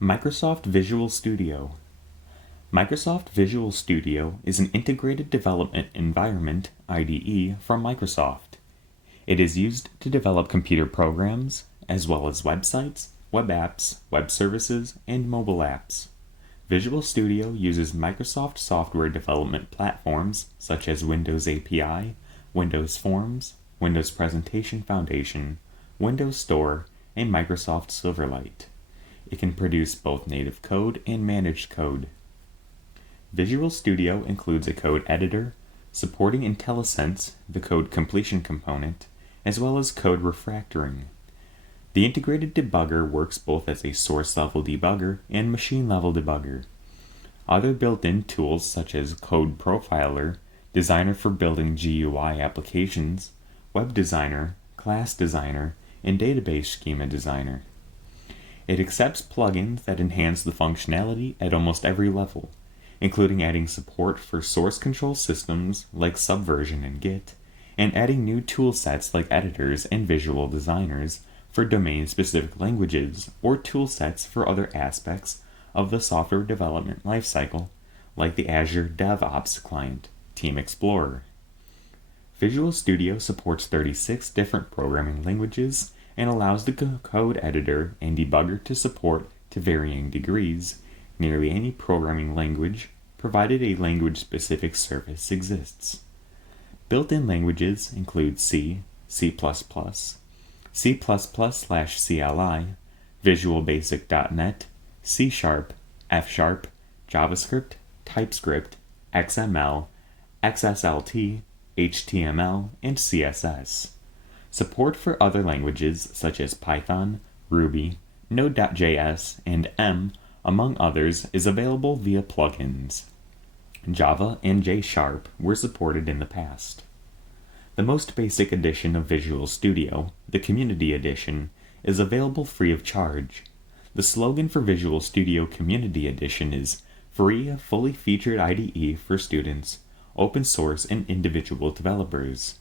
Microsoft Visual Studio. Microsoft Visual Studio is an integrated development environment, IDE, from Microsoft. It is used to develop computer programs, as well as websites, web apps, web services, and mobile apps. Visual Studio uses Microsoft software development platforms such as Windows API, Windows Forms, Windows Presentation Foundation, Windows Store, and Microsoft Silverlight. It can produce both native code and managed code. Visual Studio includes a code editor, supporting IntelliSense, the code completion component, as well as code refactoring. The integrated debugger works both as a source-level debugger and machine-level debugger. Other built-in tools such as Code Profiler, Designer for building GUI applications, Web Designer, Class Designer, and Database Schema Designer. It accepts plugins that enhance the functionality at almost every level, including adding support for source control systems like Subversion and Git, and adding new tool sets like editors and visual designers for domain-specific languages or tool sets for other aspects of the software development lifecycle, like the Azure DevOps client, Team Explorer. Visual Studio supports 36 different programming languages and allows the code editor and debugger to support, to varying degrees, nearly any programming language, provided a language-specific service exists. Built-in languages include C, C++, C++/CLI, Visual Basic.NET, C#, F#, JavaScript, TypeScript, XML, XSLT, HTML, and CSS. Support for other languages such as Python, Ruby, Node.js, and M, among others, is available via plugins. Java and J# were supported in the past. The most basic edition of Visual Studio, the Community Edition, is available free of charge. The slogan for Visual Studio Community Edition is "Free, fully featured IDE for students, open source, and individual developers."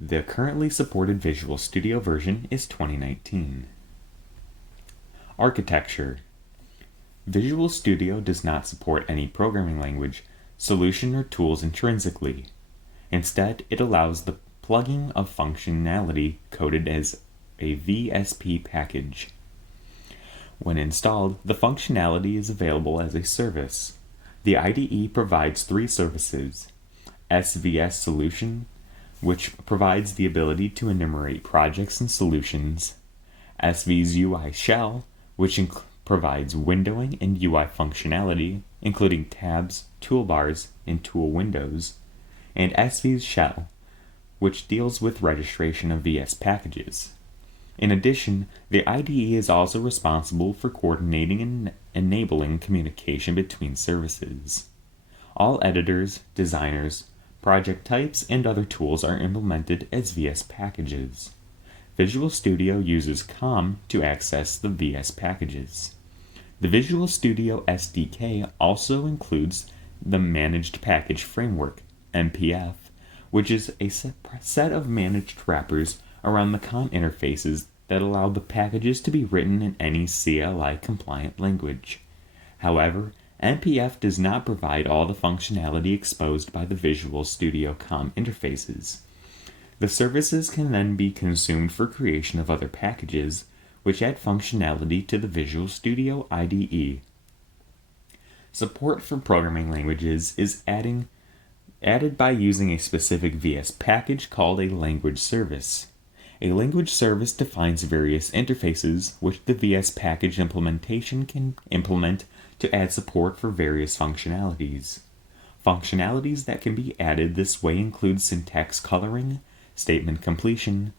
The currently supported Visual Studio version is 2019. Architecture. Visual Studio does not support any programming language, solution, or tools intrinsically. Instead, it allows the plugging of functionality coded as a VSP package. When installed, the functionality is available as a service. The IDE provides 3 services: SVS Solution, which provides the ability to enumerate projects and solutions; SV's UI Shell, which provides windowing and UI functionality, including tabs, toolbars, and tool windows; and SV's Shell, which deals with registration of VS packages. In addition, the IDE is also responsible for coordinating and enabling communication between services. All editors, designers, project types, and other tools are implemented as VS packages. Visual Studio uses COM to access the VS packages. The Visual Studio SDK also includes the Managed Package Framework, MPF, which is a set of managed wrappers around the COM interfaces that allow the packages to be written in any CLI-compliant language. However, MPF does not provide all the functionality exposed by the Visual Studio COM interfaces. The services can then be consumed for creation of other packages, which add functionality to the Visual Studio IDE. Support for programming languages is added by using a specific VS package called a language service. A language service defines various interfaces which the VS package implementation can implement to add support for various functionalities. Functionalities that can be added this way include syntax coloring, statement completion,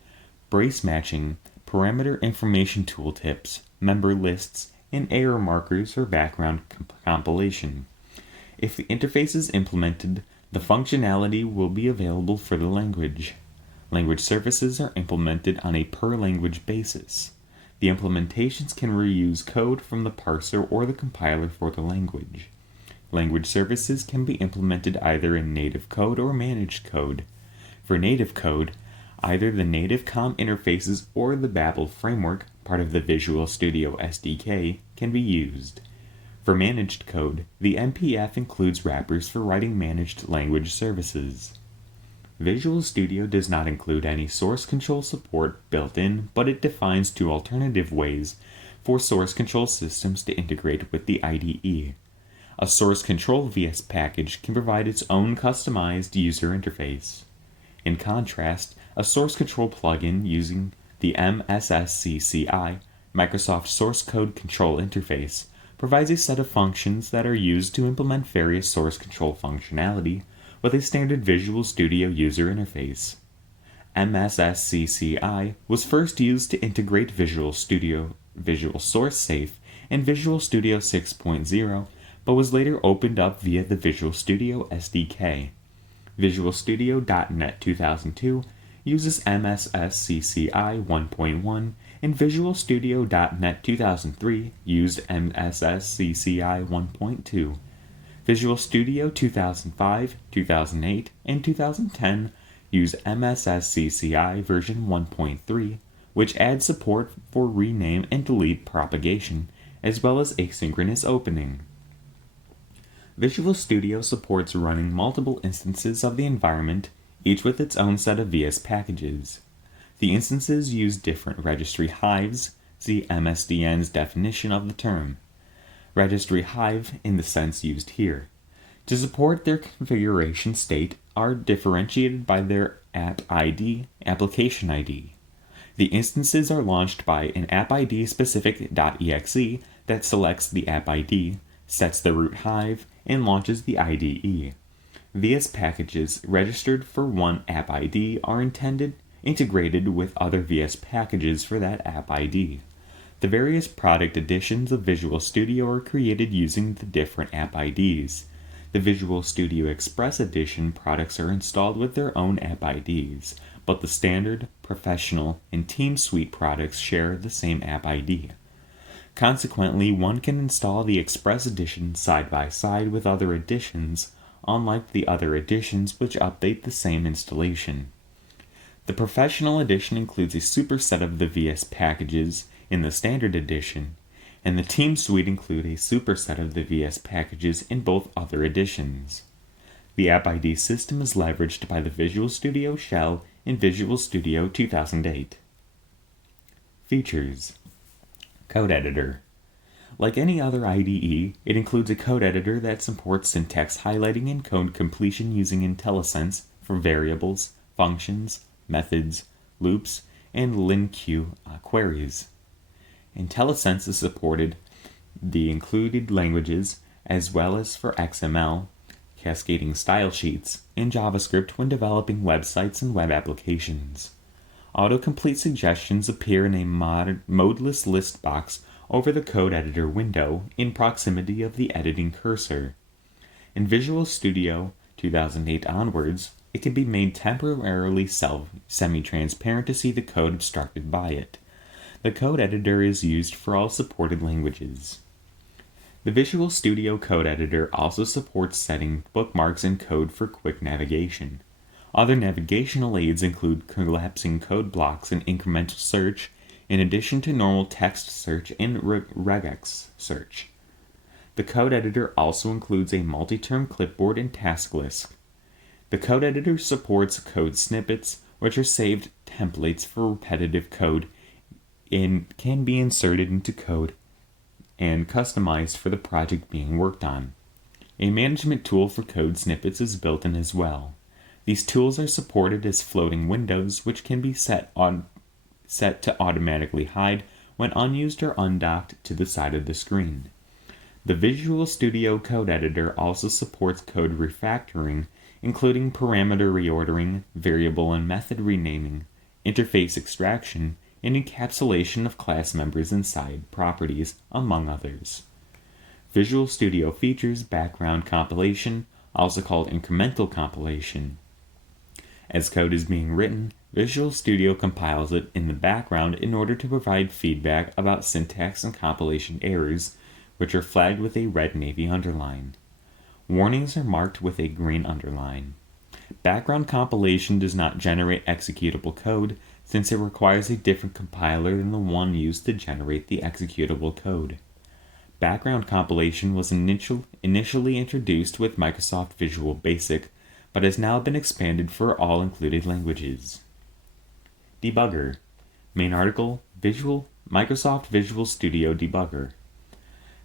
brace matching, parameter information tooltips, member lists, and error markers or background compilation. If the interface is implemented, the functionality will be available for the language. Language services are implemented on a per-language basis. The implementations can reuse code from the parser or the compiler for the language. Language services can be implemented either in native code or managed code. For native code, either the native COM interfaces or the Babel framework, part of the Visual Studio SDK, can be used. For managed code, the MPF includes wrappers for writing managed language services. Visual Studio does not include any source control support built in, but it defines two alternative ways for source control systems to integrate with the IDE. A source control VS package can provide its own customized user interface. In contrast, a source control plugin using the MSSCCI Microsoft Source Code Control Interface provides a set of functions that are used to implement various source control functionality with a standard Visual Studio user interface. MSSCCI was first used to integrate Visual SourceSafe and Visual Studio 6.0, but was later opened up via the Visual Studio SDK. Visual Studio.NET 2002 uses MSSCCI 1.1, and Visual Studio.NET 2003 used MSSCCI 1.2. Visual Studio 2005, 2008, and 2010 use MSSCCI version 1.3, which adds support for rename and delete propagation, as well as asynchronous opening. Visual Studio supports running multiple instances of the environment, each with its own set of VS packages. The instances use different registry hives, see MSDN's definition of the term. Registry hive, in the sense used here, to support their configuration state, are differentiated by their app ID, application ID. The instances are launched by an app ID specific.exe that selects the app ID, sets the root hive, and launches the IDE. VS packages registered for one app ID are integrated with other VS packages for that app ID. The various product editions of Visual Studio are created using the different app IDs. The Visual Studio Express Edition products are installed with their own app IDs, but the standard, professional, and Team Suite products share the same app ID. Consequently, one can install the Express Edition side by side with other editions, unlike the other editions which update the same installation. The Professional Edition includes a superset of the VS packages in the Standard Edition, and the Team Suite include a superset of the VS packages in both other editions. The App ID system is leveraged by the Visual Studio shell in Visual Studio 2008. Features: Code Editor. Like any other IDE, it includes a code editor that supports syntax highlighting and code completion using IntelliSense for variables, functions, methods, loops, and linQ queries. IntelliSense is supported the included languages as well as for XML, cascading style sheets, and JavaScript when developing websites and web applications. Autocomplete suggestions appear in a modeless list box over the code editor window in proximity of the editing cursor. In Visual Studio 2008 onwards, it can be made temporarily semi-transparent to see the code obstructed by it. The code editor is used for all supported languages. The Visual Studio Code Editor also supports setting bookmarks in code for quick navigation. Other navigational aids include collapsing code blocks and incremental search, in addition to normal text search and regex search. The code editor also includes a multi-term clipboard and task list. The code editor supports code snippets, which are saved templates for repetitive code and can be inserted into code and customized for the project being worked on. A management tool for code snippets is built in as well. These tools are supported as floating windows, which can be set to automatically hide when unused or undocked to the side of the screen. The Visual Studio Code Editor also supports code refactoring, including parameter reordering, variable and method renaming, interface extraction, and encapsulation of class members inside properties, among others. Visual Studio features background compilation, also called incremental compilation. As code is being written, Visual Studio compiles it in the background in order to provide feedback about syntax and compilation errors, which are flagged with a red navy underline. Warnings are marked with a green underline. Background compilation does not generate executable code since it requires a different compiler than the one used to generate the executable code. Background compilation was initially introduced with Microsoft Visual Basic, but has now been expanded for all included languages. Debugger. Main article, Microsoft Visual Studio Debugger.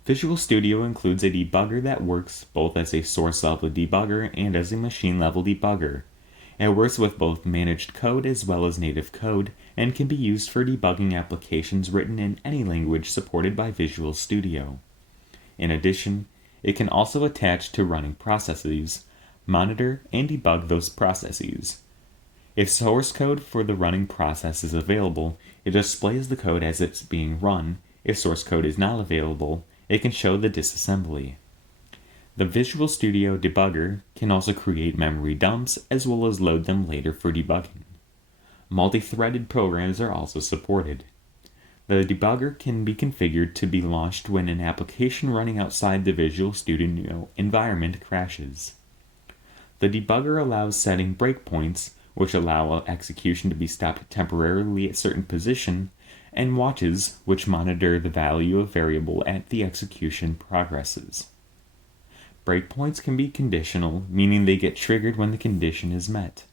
Visual Studio includes a debugger that works both as a source-level debugger and as a machine-level debugger. It works with both managed code as well as native code and can be used for debugging applications written in any language supported by Visual Studio. In addition, it can also attach to running processes, monitor, and debug those processes. If source code for the running process is available, it displays the code as it's being run. If source code is not available, it can show the disassembly. The Visual Studio Debugger can also create memory dumps as well as load them later for debugging. Multi-threaded programs are also supported. The debugger can be configured to be launched when an application running outside the Visual Studio environment crashes. The debugger allows setting breakpoints, which allow execution to be stopped temporarily at a certain position, and watches, which monitor the value of variable as the execution progresses. Breakpoints can be conditional, meaning they get triggered when the condition is met.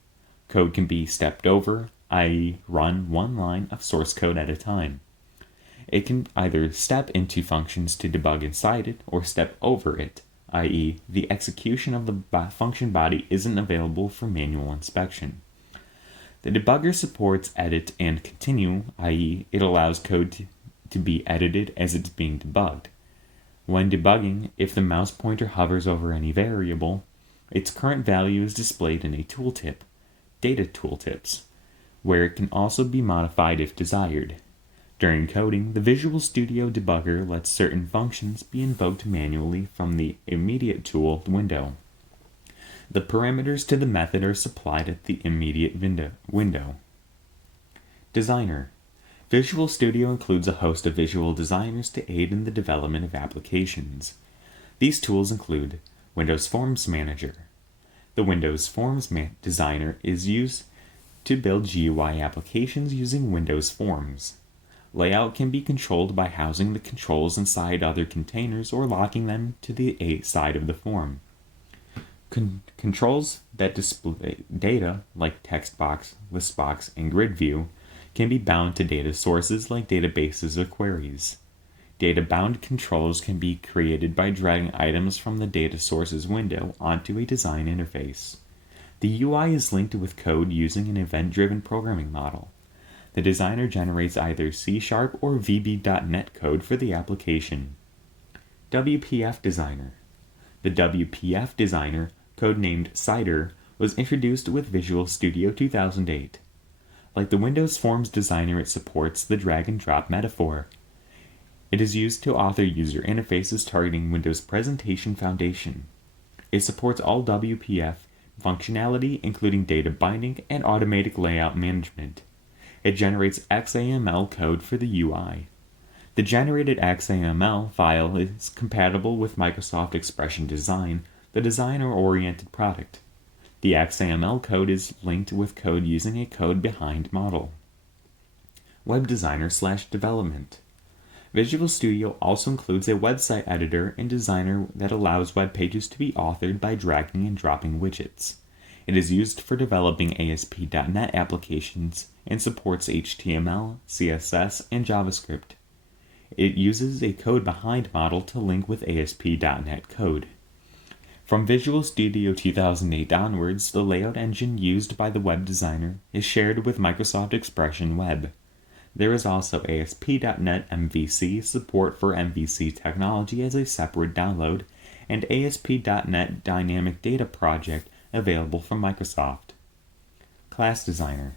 Code can be stepped over, i.e., run one line of source code at a time. It can either step into functions to debug inside it or step over it, i.e., the execution of the function body isn't available for manual inspection. The debugger supports edit and continue, i.e., it allows code to be edited as it's being debugged. When debugging, if the mouse pointer hovers over any variable, its current value is displayed in a tooltip, Data Tooltips, where it can also be modified if desired. During coding, the Visual Studio Debugger lets certain functions be invoked manually from the Immediate Tool window. The parameters to the method are supplied at the Immediate window. Designer. Visual Studio includes a host of visual designers to aid in the development of applications. These tools include Windows Forms Manager. The Windows Forms Designer is used to build GUI applications using Windows Forms. Layout can be controlled by housing the controls inside other containers or locking them to the A side of the form. Controls that display data, like text box, list box, and grid view, can be bound to data sources like databases or queries. Data-bound controls can be created by dragging items from the data sources window onto a design interface. The UI is linked with code using an event-driven programming model. The designer generates either C# or VB.NET code for the application. WPF Designer. The WPF Designer, codenamed Cider, was introduced with Visual Studio 2008. Like the Windows Forms Designer, it supports the drag-and-drop metaphor. It is used to author user interfaces targeting Windows Presentation Foundation. It supports all WPF functionality, including data binding and automatic layout management. It generates XAML code for the UI. The generated XAML file is compatible with Microsoft Expression Design, the designer-oriented product. The XAML code is linked with code using a code behind model. Web Designer/Development. Visual Studio also includes a website editor and designer that allows web pages to be authored by dragging and dropping widgets. It is used for developing ASP.NET applications and supports HTML, CSS, and JavaScript. It uses a code behind model to link with ASP.NET code. From Visual Studio 2008 onwards, the layout engine used by the web designer is shared with Microsoft Expression Web. There is also ASP.NET MVC support for MVC technology as a separate download, and ASP.NET Dynamic Data Project available from Microsoft. Class Designer.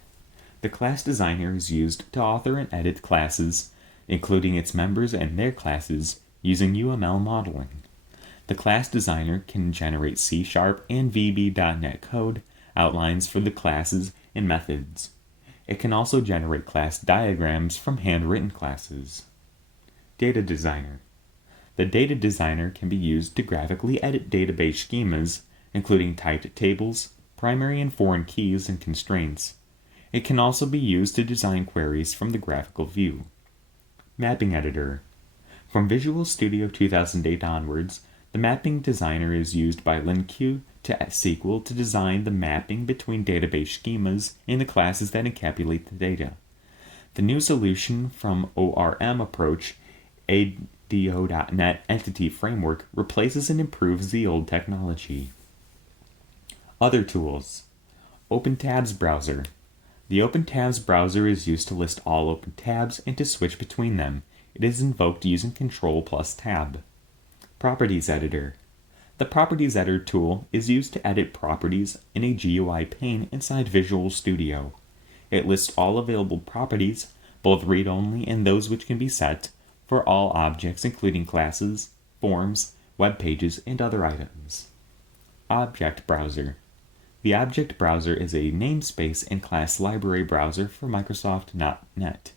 The Class Designer is used to author and edit classes, including its members and their classes, using UML modeling. The Class Designer can generate C# and VB.NET code, outlines for the classes, and methods. It can also generate class diagrams from handwritten classes. Data Designer. The Data Designer can be used to graphically edit database schemas, including typed tables, primary and foreign keys and constraints. It can also be used to design queries from the graphical view. Mapping Editor. From Visual Studio 2008 onwards, the Mapping Designer is used by LinQ to SQL to design the mapping between database schemas and the classes that encapsulate the data. The new solution from ORM approach, ADO.NET Entity Framework, replaces and improves the old technology. Other tools. OpenTabs Browser. The OpenTabs browser is used to list all open tabs and to switch between them. It is invoked using Ctrl+Tab. Properties Editor. The Properties Editor tool is used to edit properties in a GUI pane inside Visual Studio. It lists all available properties, both read-only and those which can be set, for all objects including classes, forms, web pages, and other items. Object Browser. The Object Browser is a namespace and class library browser for Microsoft.NET.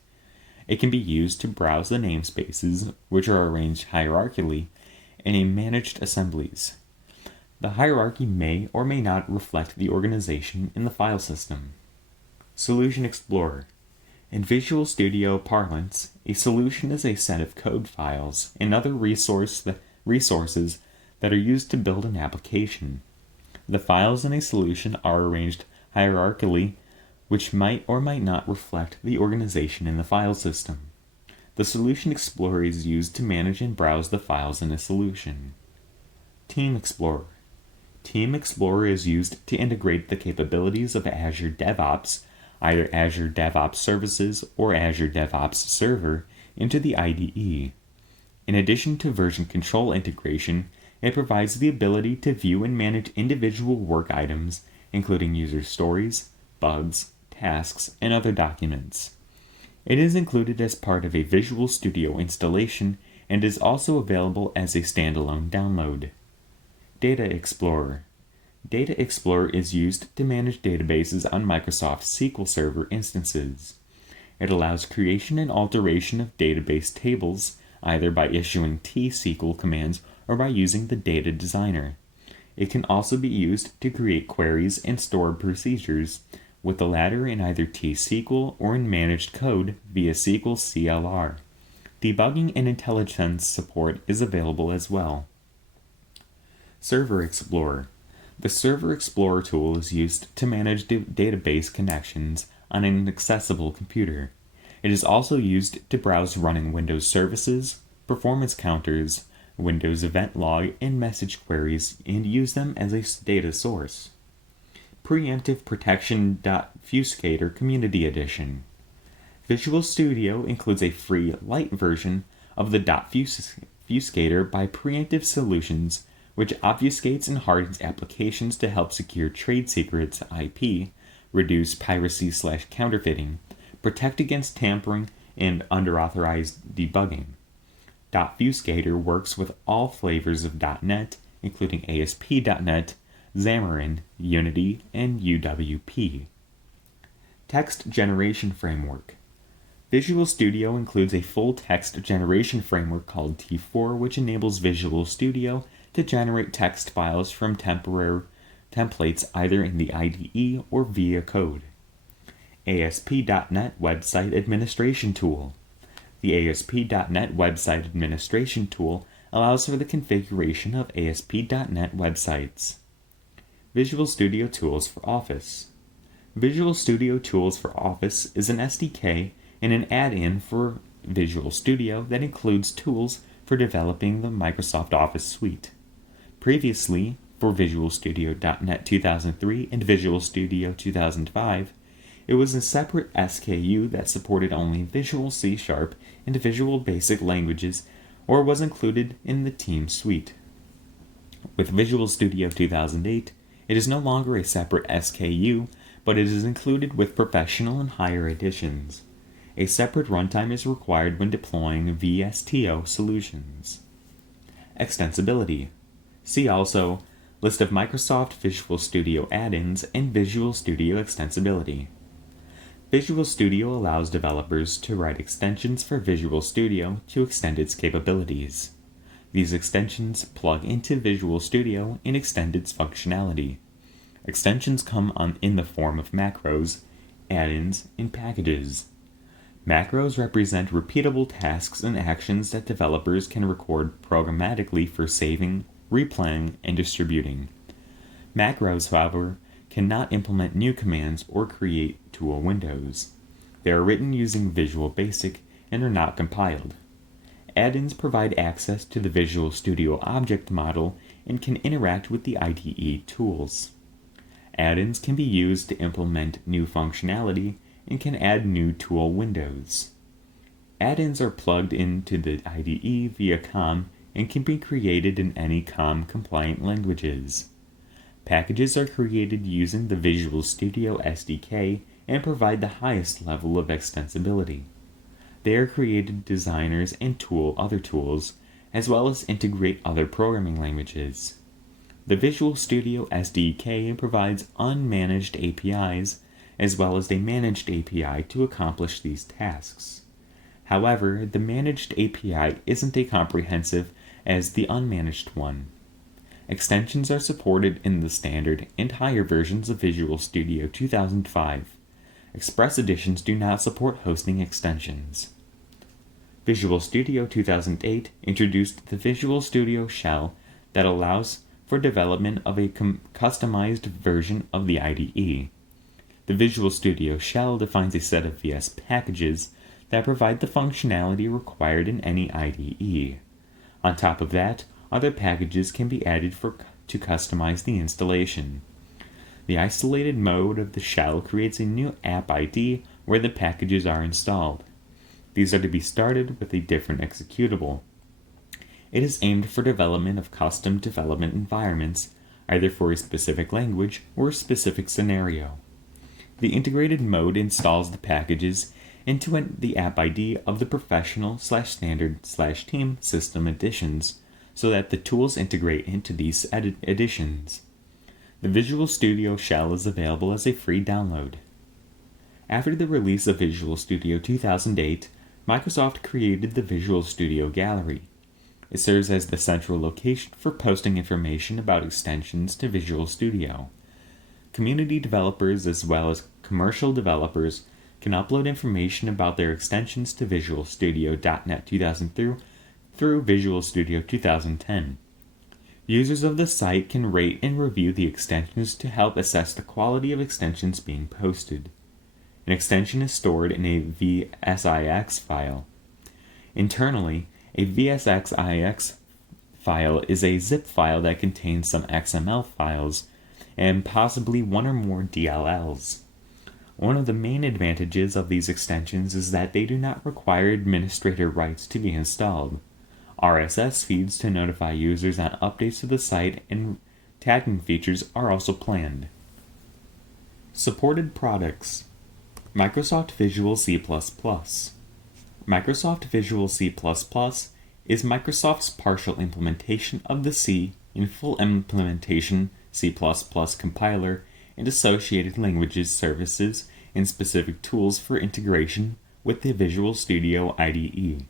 It can be used to browse the namespaces, which are arranged hierarchically in a managed assemblies. The hierarchy may or may not reflect the organization in the file system. Solution Explorer. In Visual Studio parlance, a solution is a set of code files and other resources that are used to build an application. The files in a solution are arranged hierarchically, which might or might not reflect the organization in the file system. The Solution Explorer is used to manage and browse the files in a solution. Team Explorer. Team Explorer is used to integrate the capabilities of Azure DevOps, either Azure DevOps Services or Azure DevOps Server, into the IDE. In addition to version control integration, it provides the ability to view and manage individual work items, including user stories, bugs, tasks, and other documents. It is included as part of a Visual Studio installation and is also available as a standalone download. Data Explorer. Data Explorer is used to manage databases on Microsoft SQL Server instances. It allows creation and alteration of database tables, either by issuing T-SQL commands or by using the Data Designer. It can also be used to create queries and store procedures, with the latter in either T-SQL or in managed code via SQL CLR. Debugging and IntelliSense support is available as well. Server Explorer. The Server Explorer tool is used to manage database connections on an accessible computer. It is also used to browse running Windows services, performance counters, Windows event log, and message queries, and use them as a data source. Preemptive Protection.Fuscator Community Edition. Visual Studio includes a free light version of the .Fuscator by Preemptive Solutions, which obfuscates and hardens applications to help secure trade secrets IP, reduce piracy/counterfeiting, protect against tampering, and underauthorized debugging. .Fuscator works with all flavors of .NET, including ASP.NET, Xamarin, Unity, and UWP. Text Generation Framework. Visual Studio includes a full text generation framework called T4, which enables Visual Studio to generate text files from temporary templates either in the IDE or via code. ASP.NET Website Administration Tool. The ASP.NET Website Administration Tool allows for the configuration of ASP.NET websites. Visual Studio Tools for Office. Visual Studio Tools for Office is an SDK and an add-in for Visual Studio that includes tools for developing the Microsoft Office suite. Previously, for Visual Studio.NET 2003 and Visual Studio 2005, it was a separate SKU that supported only Visual C# and Visual Basic languages, or was included in the Team suite. With Visual Studio 2008, it is no longer a separate SKU, but it is included with Professional and higher editions. A separate runtime is required when deploying VSTO solutions. Extensibility. See also List of Microsoft Visual Studio add-ins and Visual Studio Extensibility. Visual Studio allows developers to write extensions for Visual Studio to extend its capabilities. These extensions plug into Visual Studio and extend its functionality. Extensions come in the form of macros, add-ins, and packages. Macros represent repeatable tasks and actions that developers can record programmatically for saving, replaying, and distributing. Macros, however, cannot implement new commands or create tool windows. They are written using Visual Basic and are not compiled. Add-ins provide access to the Visual Studio object model and can interact with the IDE tools. Add-ins can be used to implement new functionality and can add new tool windows. Add-ins are plugged into the IDE via COM and can be created in any COM-compliant languages. Packages are created using the Visual Studio SDK and provide the highest level of extensibility. They are created designers and other tools, as well as integrate other programming languages. The Visual Studio SDK provides unmanaged APIs, as well as a managed API to accomplish these tasks. However, the managed API isn't as comprehensive as the unmanaged one. Extensions are supported in the standard and higher versions of Visual Studio 2005. Express editions do not support hosting extensions. Visual Studio 2008 introduced the Visual Studio shell that allows for development of a customized version of the IDE. The Visual Studio shell defines a set of VS packages that provide the functionality required in any IDE. On top of that, other packages can be added to customize the installation. The isolated mode of the shell creates a new app ID where the packages are installed. These are to be started with a different executable. It is aimed for development of custom development environments, either for a specific language or a specific scenario. The integrated mode installs the packages into the app ID of the professional/standard/team system editions so that the tools integrate into these editions. The Visual Studio shell is available as a free download. After the release of Visual Studio 2008, Microsoft created the Visual Studio Gallery. It serves as the central location for posting information about extensions to Visual Studio. Community developers as well as commercial developers can upload information about their extensions to Visual Studio.NET 2000 through Visual Studio 2010. Users of the site can rate and review the extensions to help assess the quality of extensions being posted. An extension is stored in a VSIX file. Internally, a VSIX file is a zip file that contains some XML files and possibly one or more DLLs. One of the main advantages of these extensions is that they do not require administrator rights to be installed. RSS feeds to notify users on updates to the site and tagging features are also planned. Supported products: Microsoft Visual C++. Microsoft Visual C++ is Microsoft's partial implementation of the C in full implementation C++ compiler and associated languages, services, and specific tools for integration with the Visual Studio IDE.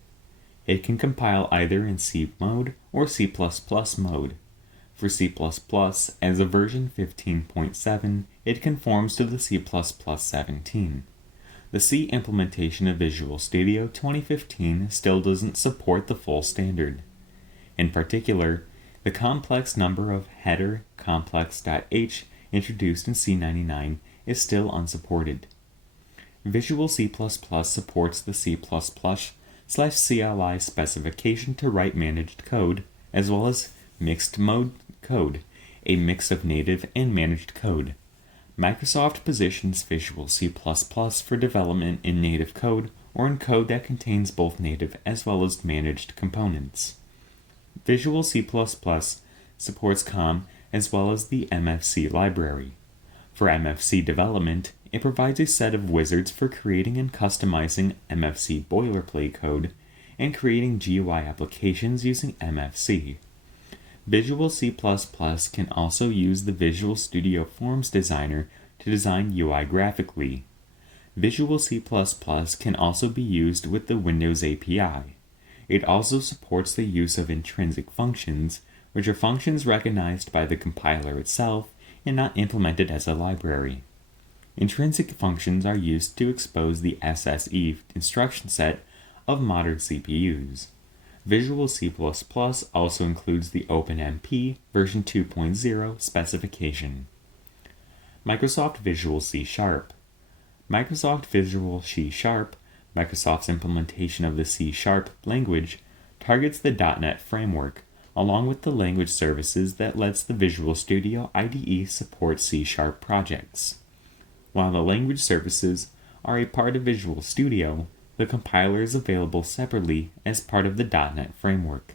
It can compile either in C mode or C++ mode. For C++, as of version 15.7, it conforms to the C++ 17. The C implementation of Visual Studio 2015 still doesn't support the full standard. In particular, the complex number of header complex.h introduced in C99 is still unsupported. Visual C++ supports the C++/CLI specification to write managed code, as well as mixed mode code, a mix of native and managed code. Microsoft positions Visual C++ for development in native code or in code that contains both native as well as managed components. Visual C++ supports COM as well as the MFC library. For MFC development, it provides a set of wizards for creating and customizing MFC boilerplate code and creating GUI applications using MFC. Visual C++ can also use the Visual Studio Forms Designer to design UI graphically. Visual C++ can also be used with the Windows API. It also supports the use of intrinsic functions, which are functions recognized by the compiler itself and not implemented as a library. Intrinsic functions are used to expose the SSE instruction set of modern CPUs. Visual C++ also includes the OpenMP version 2.0 specification. Microsoft Visual C#. Microsoft Visual C#, Microsoft's implementation of the C# language, targets the .NET framework, along with the language services that lets the Visual Studio IDE support C# projects. While the language services are a part of Visual Studio, the compiler is available separately as part of the .NET framework.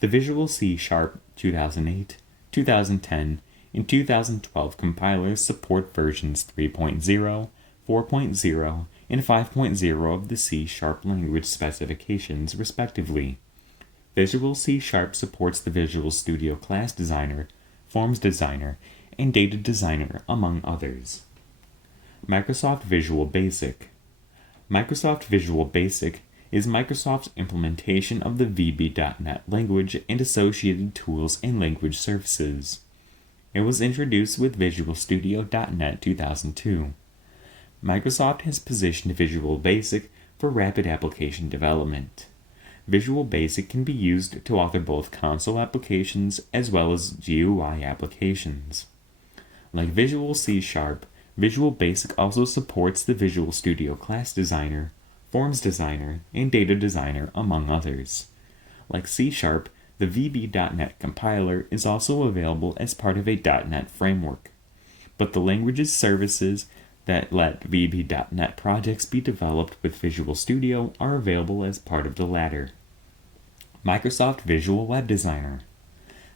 The Visual C# 2008, 2010, and 2012 compilers support versions 3.0, 4.0, and 5.0 of the C# language specifications, respectively. Visual C# supports the Visual Studio Class Designer, Forms Designer, and Data Designer, among others. Microsoft Visual Basic. Microsoft Visual Basic is Microsoft's implementation of the VB.NET language and associated tools and language services. It was introduced with Visual Studio.NET 2002. Microsoft has positioned Visual Basic for rapid application development. Visual Basic can be used to author both console applications as well as GUI applications. Like Visual C#, Visual Basic also supports the Visual Studio Class Designer, Forms Designer, and Data Designer, among others. Like C#, the VB.NET compiler is also available as part of a .NET framework, but the language's services that let VB.NET projects be developed with Visual Studio are available as part of the latter. Microsoft Visual Web Designer.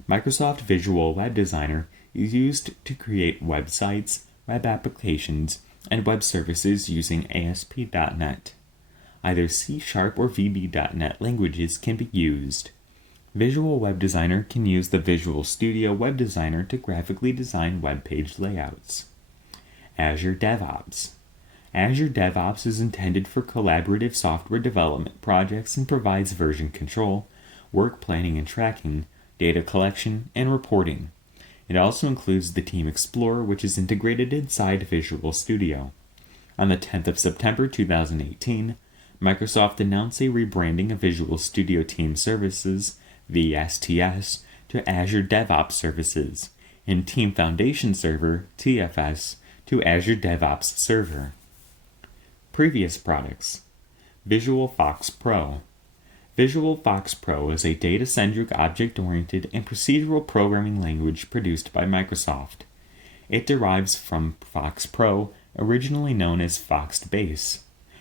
Microsoft Visual Web Designer is used to create websites, web applications, and web services using ASP.NET. Either C# or VB.NET languages can be used. Visual Web Designer can use the Visual Studio Web Designer to graphically design web page layouts. Azure DevOps. Azure DevOps is intended for collaborative software development projects and provides version control, work planning and tracking, data collection, and reporting. It also includes the Team Explorer, which is integrated inside Visual Studio. On the 10th of September 2018, Microsoft announced a rebranding of Visual Studio Team Services, VSTS, to Azure DevOps Services, and Team Foundation Server, TFS, to Azure DevOps Server. Previous products. Visual FoxPro. Visual FoxPro is a data-centric, object-oriented, and procedural programming language produced by Microsoft. It derives from FoxPro, originally known as FoxBase,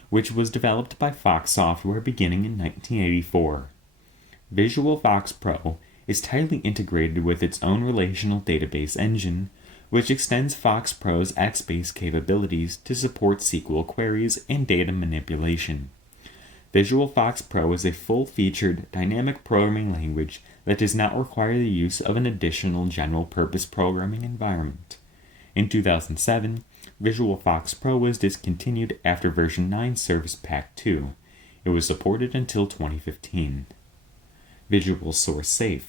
which was developed by Fox Software beginning in 1984. Visual FoxPro is tightly integrated with its own relational database engine, which extends FoxPro's XBase capabilities to support SQL queries and data manipulation. Visual FoxPro is a full-featured, dynamic programming language that does not require the use of an additional general-purpose programming environment. In 2007, Visual FoxPro was discontinued after version 9 Service Pack 2. It was supported until 2015. Visual SourceSafe.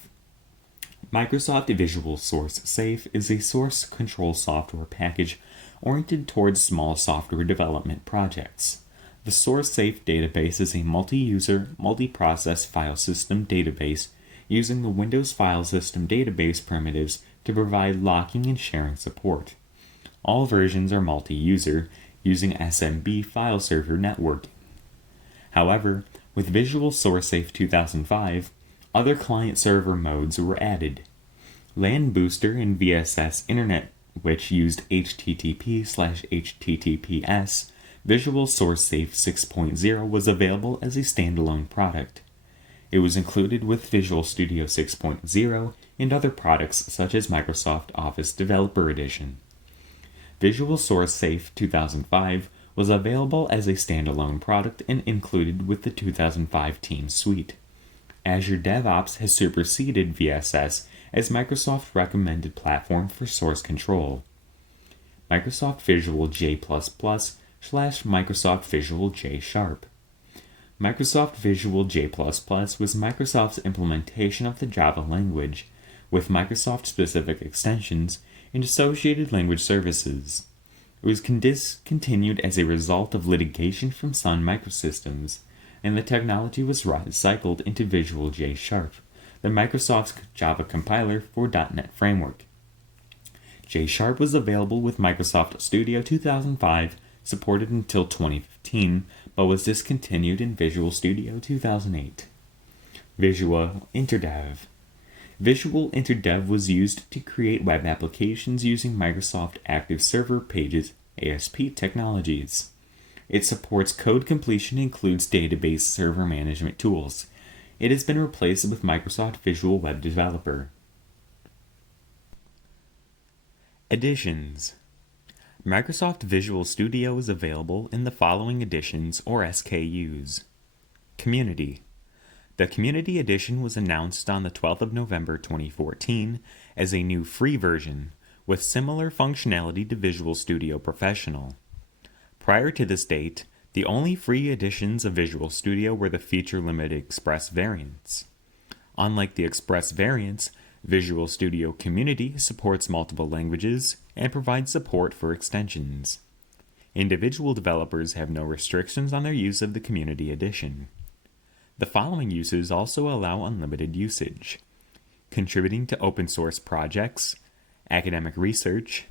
Microsoft Visual SourceSafe is a source control software package oriented towards small software development projects. The SourceSafe database is a multi-user, multi-process file system database using the Windows File System database primitives to provide locking and sharing support. All versions are multi-user, using SMB file server networking. However, with Visual SourceSafe 2005, other client-server modes were added. LAN Booster and VSS Internet, which used HTTP/HTTPS, Visual SourceSafe 6.0 was available as a standalone product. It was included with Visual Studio 6.0 and other products such as Microsoft Office Developer Edition. Visual SourceSafe 2005 was available as a standalone product and included with the 2005 Team Suite. Azure DevOps has superseded VSS as Microsoft's recommended platform for source control. Microsoft Visual J++ / Microsoft Visual J#. Microsoft Visual J++ was Microsoft's implementation of the Java language. With Microsoft-specific extensions, and associated language services. It was discontinued as a result of litigation from Sun Microsystems, and the technology was recycled into Visual J#, the Microsoft's Java compiler for .NET Framework. J# was available with Microsoft Studio 2005, supported until 2015, but was discontinued in Visual Studio 2008. Visual InterDev. Visual InterDev was used to create web applications using Microsoft Active Server Pages ASP technologies. It supports code completion and includes database server management tools. It has been replaced with Microsoft Visual Web Developer. Editions. Microsoft Visual Studio is available in the following editions or SKUs. Community. The Community Edition was announced on the 12th of November 2014 as a new free version with similar functionality to Visual Studio Professional. Prior to this date, the only free editions of Visual Studio were the feature-limited Express variants. Unlike the Express variants, Visual Studio Community supports multiple languages and provides support for extensions. Individual developers have no restrictions on their use of the Community Edition. The following uses also allow unlimited usage: contributing to open source projects, academic research,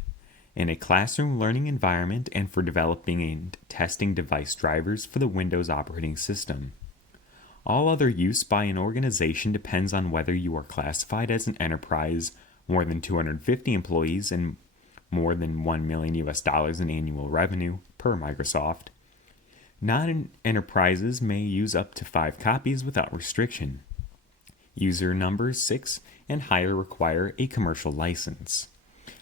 in a classroom learning environment, and for developing and testing device drivers for the Windows operating system. All other use by an organization depends on whether you are classified as an enterprise, more than 250 employees, and more than $1 million in annual revenue per Microsoft. Non-enterprises may use up to 5 copies without restriction. User numbers 6 and higher require a commercial license.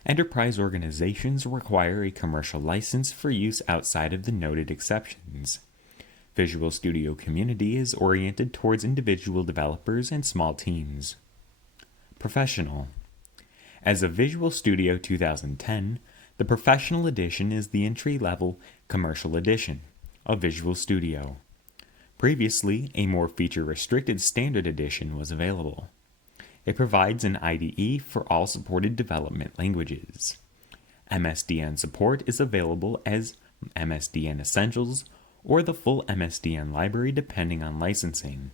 Enterprise organizations require a commercial license for use outside of the noted exceptions. Visual Studio Community is oriented towards individual developers and small teams. Professional. As of Visual Studio 2010, the Professional Edition is the entry-level commercial edition of Visual Studio. Previously, a more feature-restricted Standard Edition was available. It provides an IDE for all supported development languages. MSDN support is available as MSDN Essentials or the full MSDN library depending on licensing.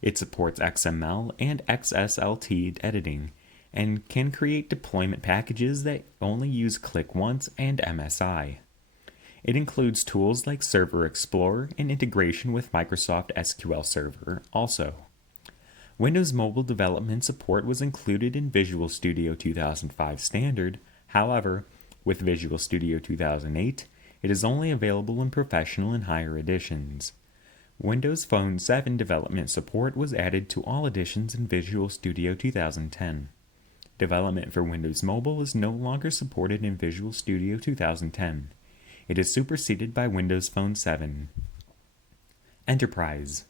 It supports XML and XSLT editing and can create deployment packages that only use Click Once and MSI. It includes tools like Server Explorer and integration with Microsoft SQL Server also. Windows Mobile development support was included in Visual Studio 2005 Standard. However, with Visual Studio 2008, it is only available in Professional and higher editions. Windows Phone 7 development support was added to all editions in Visual Studio 2010. Development for Windows Mobile is no longer supported in Visual Studio 2010. It is superseded by Windows Phone 7. Enterprise.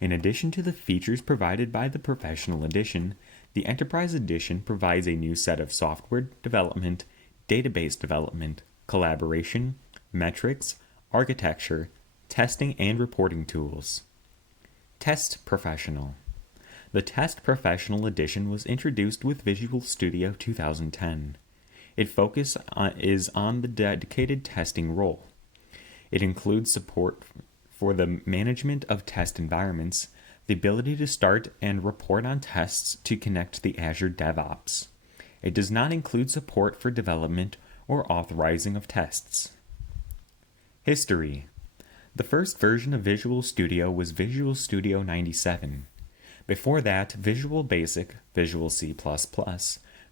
In addition to the features provided by the Professional Edition, the Enterprise Edition provides a new set of software development, database development, collaboration, metrics, architecture, testing, and reporting tools. Test Professional. The Test Professional Edition was introduced with Visual Studio 2010. Its focus is on the dedicated testing role. It includes support for the management of test environments, the ability to start and report on tests to connect to the Azure DevOps. It does not include support for development or authorizing of tests. History. The first version of Visual Studio was Visual Studio 97. Before that, Visual Basic, Visual C++,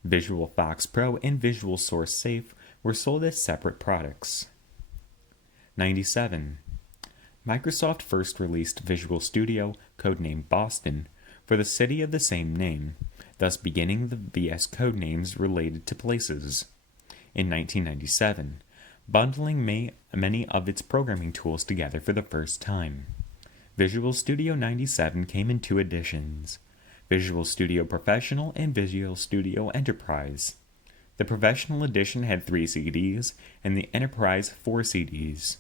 Visual FoxPro, and Visual SourceSafe were sold as separate products. 97. Microsoft first released Visual Studio, codenamed Boston, for the city of the same name, thus beginning the VS codenames related to places. In 1997, bundling many of its programming tools together for the first time. Visual Studio 97 came in 2 editions, Visual Studio Professional and Visual Studio Enterprise. The Professional Edition had 3 CDs and the Enterprise 4 CDs.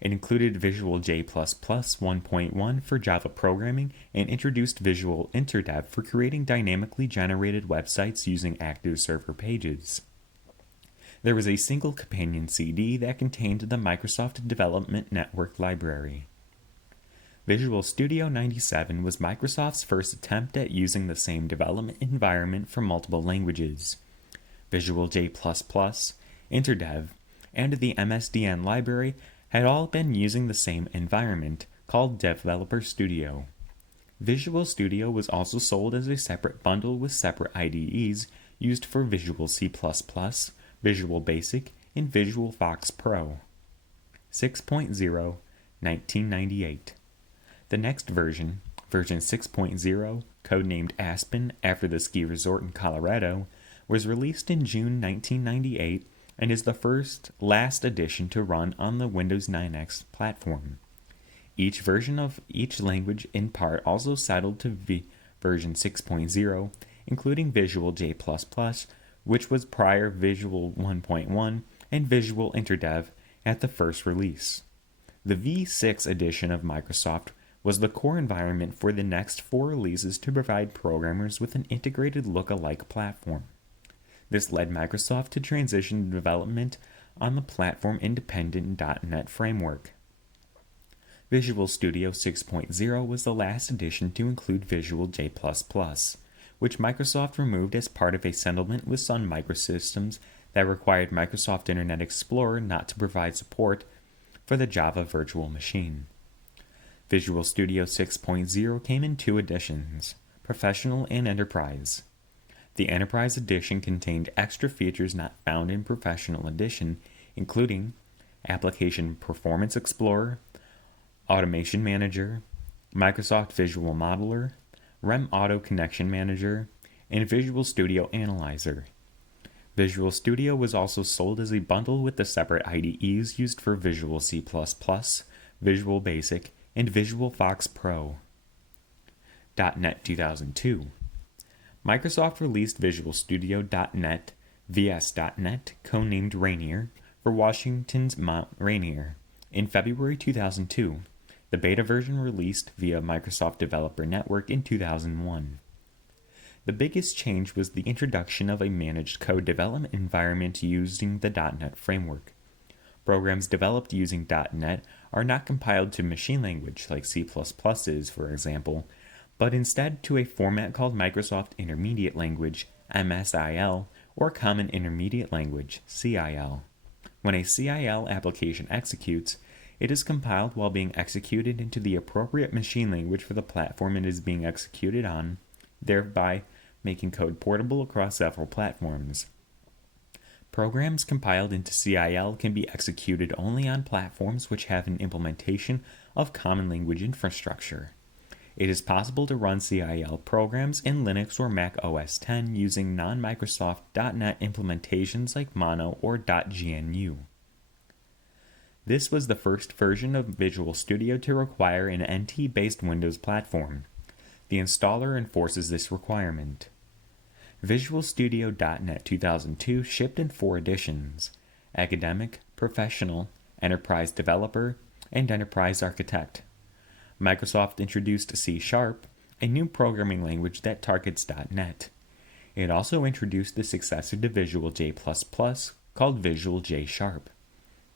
It included Visual J++ 1.1 for Java programming and introduced Visual InterDev for creating dynamically generated websites using Active Server Pages. There was a single companion CD that contained the Microsoft Development Network library. Visual Studio 97 was Microsoft's first attempt at using the same development environment for multiple languages. Visual J++, InterDev, and the MSDN library had all been using the same environment, called Developer Studio. Visual Studio was also sold as a separate bundle with separate IDEs used for Visual C++, Visual Basic, and Visual FoxPro. 6.0, 1998. The next version, version 6.0, codenamed Aspen after the ski resort in Colorado, was released in June 1998 and is the last edition to run on the Windows 9X platform. Each version of each language in part also settled to version 6.0, including Visual J++, which was prior Visual 1.1 and Visual InterDev at the first release. The V6 edition of Microsoft was the core environment for the next 4 releases to provide programmers with an integrated look-alike platform. This led Microsoft to transition development on the platform-independent .NET framework. Visual Studio 6.0 was the last edition to include Visual J++, which Microsoft removed as part of a settlement with Sun Microsystems that required Microsoft Internet Explorer not to provide support for the Java Virtual Machine. Visual Studio 6.0 came in 2 editions, Professional and Enterprise. The Enterprise edition contained extra features not found in Professional edition, including Application Performance Explorer, Automation Manager, Microsoft Visual Modeler, REM Auto Connection Manager, and Visual Studio Analyzer. Visual Studio was also sold as a bundle with the separate IDEs used for Visual C++, Visual Basic, and Visual FoxPro. .NET 2002. Microsoft released Visual Studio .NET, VS.NET, codenamed Rainier, for Washington's Mount Rainier in February 2002. The beta version released via Microsoft Developer Network in 2001. The biggest change was the introduction of a managed code development environment using the .NET framework. Programs developed using .NET are not compiled to machine language like C++ is, for example, but instead to a format called Microsoft Intermediate Language, MSIL, or Common Intermediate Language, CIL. When a CIL application executes, it is compiled while being executed into the appropriate machine language for the platform it is being executed on, thereby making code portable across several platforms. Programs compiled into CIL can be executed only on platforms which have an implementation of common language infrastructure. It is possible to run CIL programs in Linux or Mac OS X using non-Microsoft .NET implementations like Mono or .gnu. This was the first version of Visual Studio to require an NT-based Windows platform. The installer enforces this requirement. Visual Studio .NET 2002 shipped in 4 editions: Academic, Professional, Enterprise Developer, and Enterprise Architect. Microsoft introduced C#, a new programming language that targets .NET. It also introduced the successor to Visual J++ called Visual J#.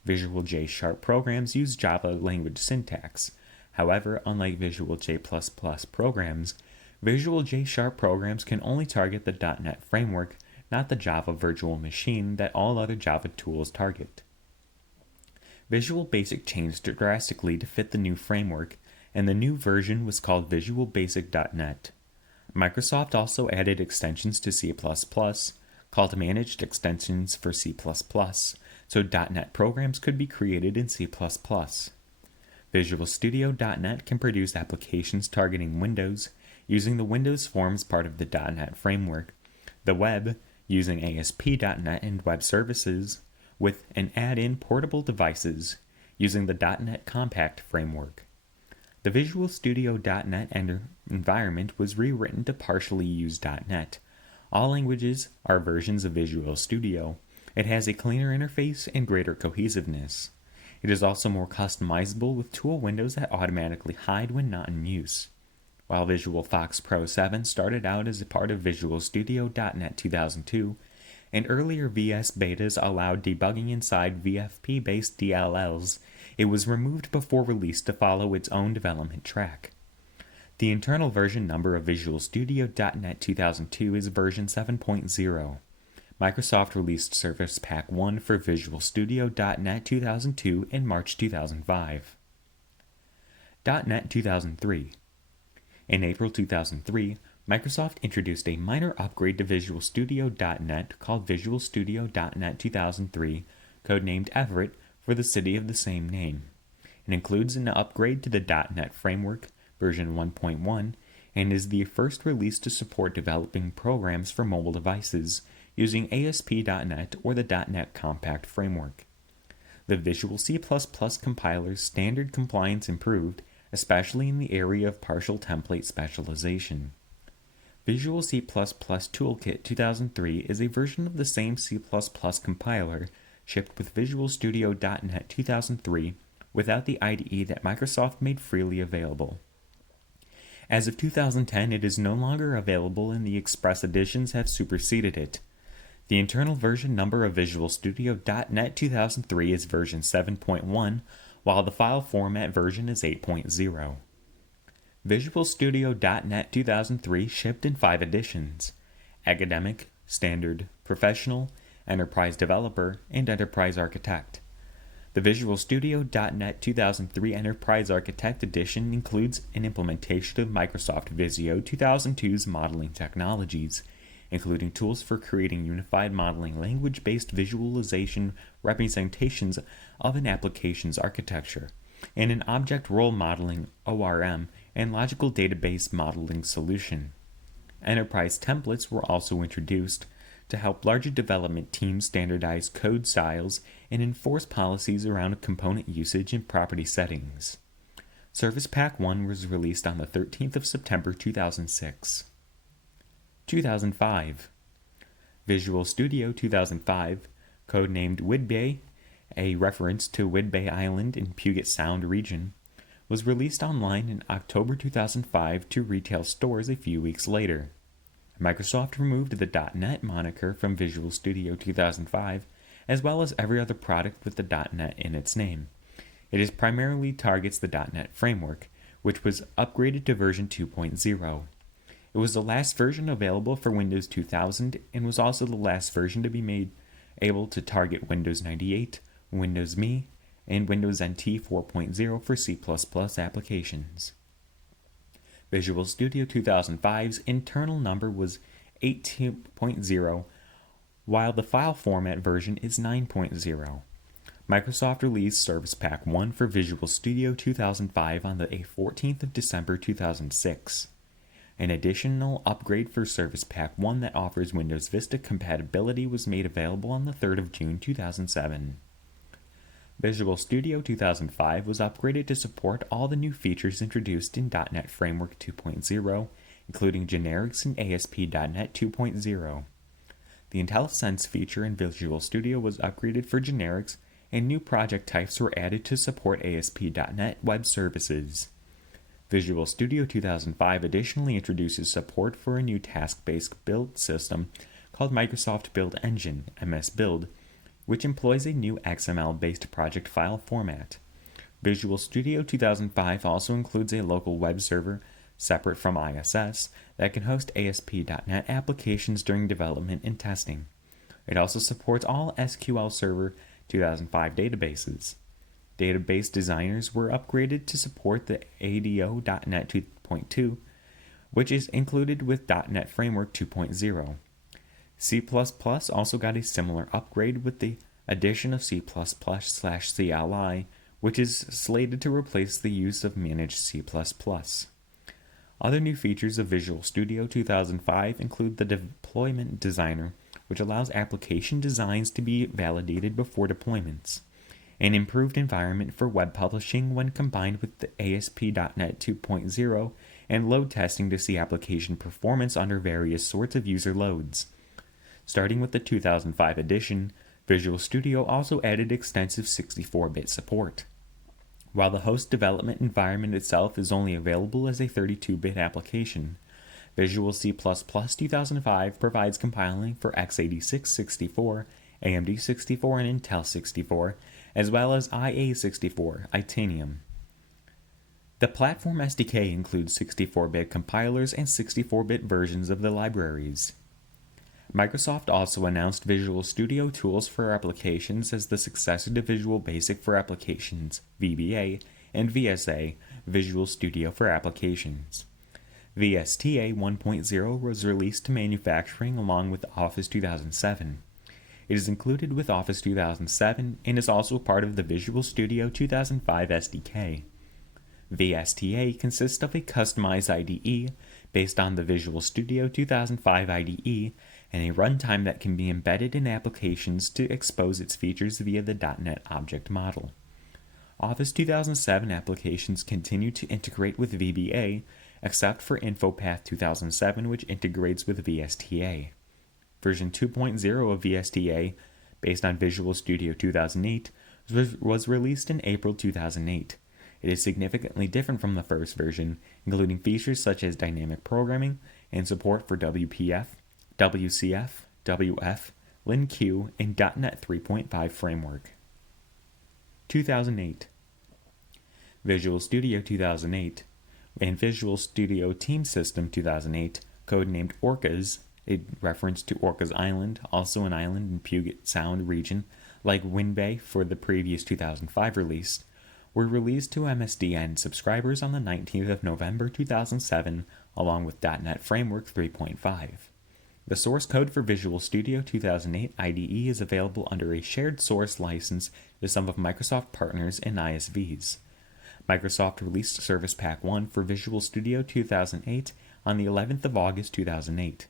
Visual J# programs use Java language syntax. However, unlike Visual J++ programs, Visual J# programs can only target the .NET framework, not the Java Virtual Machine that all other Java tools target. Visual Basic changed drastically to fit the new framework, and the new version was called Visual Basic.NET. Microsoft also added extensions to C++, called Managed Extensions for C++, so .NET programs could be created in C++. Visual Studio.NET can produce applications targeting Windows, using the Windows Forms part of the .NET framework, the web, using ASP.NET and web services, with an add-in portable devices, using the .NET Compact framework. The Visual Studio.NET environment was rewritten to partially use .NET. All languages are versions of Visual Studio. It has a cleaner interface and greater cohesiveness. It is also more customizable with tool windows that automatically hide when not in use. While Visual FoxPro 7 started out as a part of Visual Studio.NET 2002, and earlier VS betas allowed debugging inside VFP-based DLLs, it was removed before release to follow its own development track. The internal version number of Visual Studio .NET 2002 is version 7.0. Microsoft released Service Pack 1 for Visual Studio .NET 2002 in March 2005. .NET 2003. In April 2003, Microsoft introduced a minor upgrade to Visual Studio .NET called Visual Studio .NET 2003, codenamed Everett, for the city of the same name. It includes an upgrade to the .NET framework, version 1.1, and is the first release to support developing programs for mobile devices using ASP.NET or the .NET Compact framework. The Visual C++ compiler's standard compliance improved, especially in the area of partial template specialization. Visual C++ Toolkit 2003 is a version of the same C++ compiler shipped with Visual Studio .NET 2003 without the IDE that Microsoft made freely available. As of 2010, it is no longer available and the Express editions have superseded it. The internal version number of Visual Studio .NET 2003 is version 7.1, while the file format version is 8.0. Visual Studio .NET 2003 shipped in 5 editions: Academic, Standard, Professional, Enterprise Developer, and Enterprise Architect. The Visual Studio .NET 2003 Enterprise Architect Edition includes an implementation of Microsoft Visio 2002's modeling technologies, including tools for creating unified modeling language-based visualization representations of an application's architecture, and an object role modeling ORM and logical database modeling solution. Enterprise templates were also introduced to help larger development teams standardize code styles and enforce policies around component usage and property settings. Service Pack 1 was released on the 13th of September 2006. 2005. Visual Studio 2005, codenamed Whidbey, a reference to Whidbey Island in Puget Sound region, was released online in October 2005 to retail stores a few weeks later. Microsoft removed the .NET moniker from Visual Studio 2005, as well as every other product with the .NET in its name. It primarily targets the .NET framework, which was upgraded to version 2.0. It was the last version available for Windows 2000 and was also the last version to be made able to target Windows 98, Windows ME, and Windows NT 4.0 for C++ applications. Visual Studio 2005's internal number was 8.0, while the file format version is 9.0. Microsoft released Service Pack 1 for Visual Studio 2005 on the 14th of December 2006. An additional upgrade for Service Pack 1 that offers Windows Vista compatibility was made available on the 3rd of June 2007. Visual Studio 2005 was upgraded to support all the new features introduced in .NET Framework 2.0, including generics and ASP.NET 2.0. The IntelliSense feature in Visual Studio was upgraded for generics, and new project types were added to support ASP.NET Web Services. Visual Studio 2005 additionally introduces support for a new task-based build system called Microsoft Build Engine, MS Build, which employs a new XML-based project file format. Visual Studio 2005 also includes a local web server, separate from ISS, that can host ASP.NET applications during development and testing. It also supports all SQL Server 2005 databases. Database designers were upgraded to support the ADO.NET 2.2, which is included with .NET Framework 2.0. C++ also got a similar upgrade with the addition of C++/CLI, which is slated to replace the use of managed C++. Other new features of Visual Studio 2005 include the Deployment Designer, which allows application designs to be validated before deployments, an improved environment for web publishing when combined with the ASP.NET 2.0 and load testing to see application performance under various sorts of user loads. Starting with the 2005 edition, Visual Studio also added extensive 64-bit support. While the host development environment itself is only available as a 32-bit application, Visual C++ 2005 provides compiling for x86 64, AMD 64, and Intel 64, as well as IA 64, Itanium. The platform SDK includes 64-bit compilers and 64-bit versions of the libraries. Microsoft also announced Visual Studio Tools for Applications as the successor to Visual Basic for Applications, VBA, and VSA, Visual Studio for Applications. VSTA 1.0 was released to manufacturing along with Office 2007. It is included with Office 2007 and is also part of the Visual Studio 2005 SDK. VSTA consists of a customized IDE based on the Visual Studio 2005 IDE and a runtime that can be embedded in applications to expose its features via the .NET Object Model. Office 2007 applications continue to integrate with VBA, except for InfoPath 2007, which integrates with VSTA. Version 2.0 of VSTA, based on Visual Studio 2008, was released in April 2008. It is significantly different from the first version, including features such as dynamic programming and support for WPF, WCF, WF, LinQ, and .NET 3.5 framework. 2008. Visual Studio 2008 and Visual Studio Team System 2008, codenamed Orcas, a reference to Orcas Island, also an island in Puget Sound region, like Winbay for the previous 2005 release, were released to MSDN subscribers on the 19th of November 2007, along with .NET Framework 3.5. The source code for Visual Studio 2008 IDE is available under a shared source license to some of Microsoft partners and ISVs. Microsoft released Service Pack 1 for Visual Studio 2008 on the 11th of August 2008.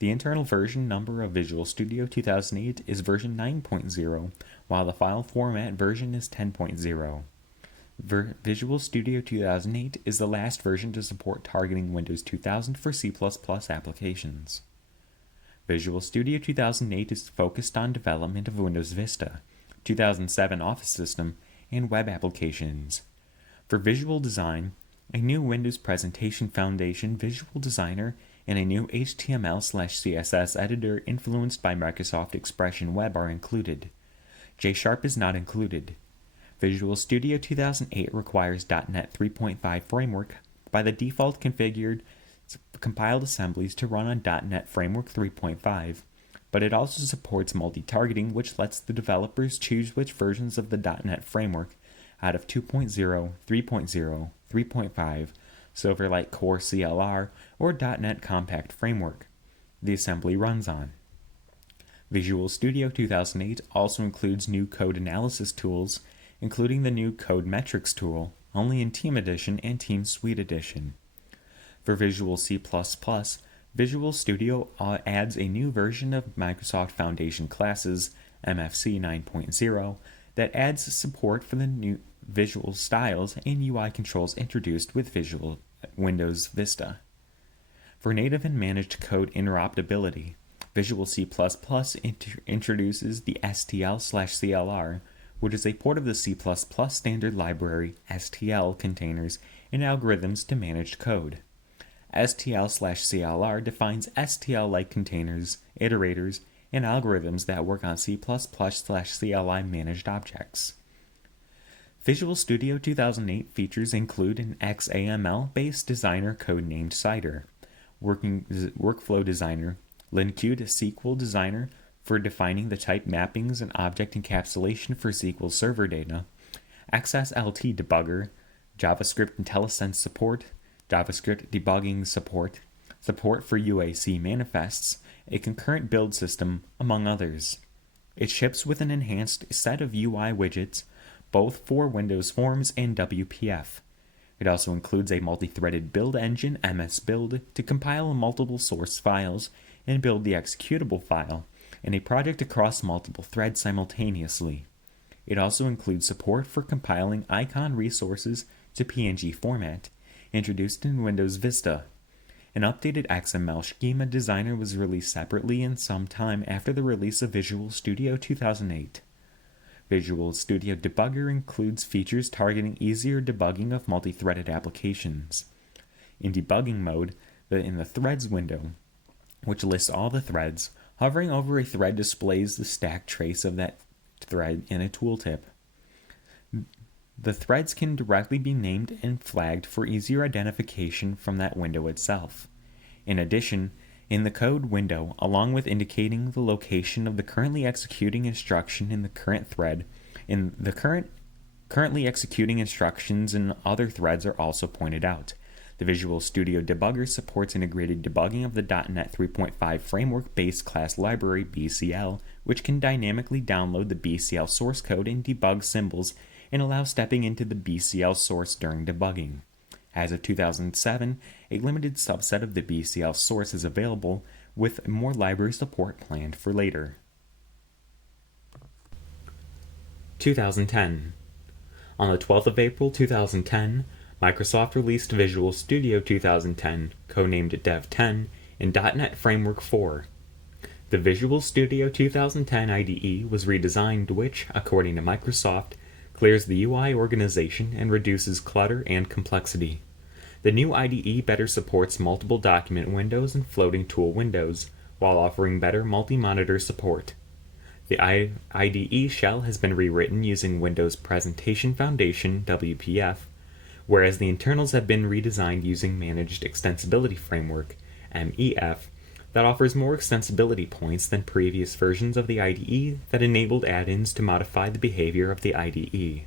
The internal version number of Visual Studio 2008 is version 9.0, while the file format version is 10.0. Visual Studio 2008 is the last version to support targeting Windows 2000 for C++ applications. Visual Studio 2008 is focused on development of Windows Vista, 2007 Office System, and web applications. For visual design, a new Windows Presentation Foundation Visual Designer and a new HTML/CSS editor influenced by Microsoft Expression Web are included. J# is not included. Visual Studio 2008 requires .NET 3.5 framework by the default configured compiled assemblies to run on .NET Framework 3.5, but it also supports multi-targeting, which lets the developers choose which versions of the .NET Framework out of 2.0, 3.0, 3.5, Silverlight Core CLR, or .NET Compact Framework the assembly runs on. Visual Studio 2008 also includes new code analysis tools, including the new Code Metrics tool, only in Team Edition and Team Suite Edition. For Visual C++, Visual Studio adds a new version of Microsoft Foundation classes, MFC 9.0, that adds support for the new visual styles and UI controls introduced with Visual Windows Vista. For native and managed code interoperability, Visual C++ introduces the STL/CLR, which is a port of the C++ standard library STL containers and algorithms to managed code. STL/CLR defines STL-like containers, iterators, and algorithms that work on C++/CLI managed objects. Visual Studio 2008 features include an XAML-based designer codenamed Cider, workflow designer, LinQ to SQL designer for defining the type mappings and object encapsulation for SQL Server data, XSLT debugger, JavaScript IntelliSense support, JavaScript debugging support, support for UAC manifests, a concurrent build system, among others. It ships with an enhanced set of UI widgets, both for Windows Forms and WPF. It also includes a multi-threaded build engine, MS Build, to compile multiple source files and build the executable file, and a project across multiple threads simultaneously. It also includes support for compiling icon resources to PNG format, introduced in Windows Vista. An updated XML schema designer was released separately and some time after the release of Visual Studio 2008. Visual Studio Debugger includes features targeting easier debugging of multi-threaded applications. In debugging mode, in the Threads window, which lists all the threads. Hovering over a thread displays the stack trace of that thread in a tooltip. The threads can directly be named and flagged for easier identification from that window itself. In addition, in the code window, along with indicating the location of the currently executing instruction in the current thread, in the currently executing instructions in other threads are also pointed out. The Visual Studio Debugger supports integrated debugging of the .NET 3.5 framework-based class library BCL, which can dynamically download the BCL source code and debug symbols and allow stepping into the BCL source during debugging. As of 2007, a limited subset of the BCL source is available, with more library support planned for later. 2010. On the 12th of April 2010, Microsoft released Visual Studio 2010, codenamed Dev 10, in .NET Framework 4. The Visual Studio 2010 IDE was redesigned, which, according to Microsoft, clears the UI organization and reduces clutter and complexity. The new IDE better supports multiple document windows and floating tool windows, while offering better multi-monitor support. The IDE shell has been rewritten using Windows Presentation Foundation WPF, whereas the internals have been redesigned using Managed Extensibility Framework MEF, that offers more extensibility points than previous versions of the IDE that enabled add-ins to modify the behavior of the IDE.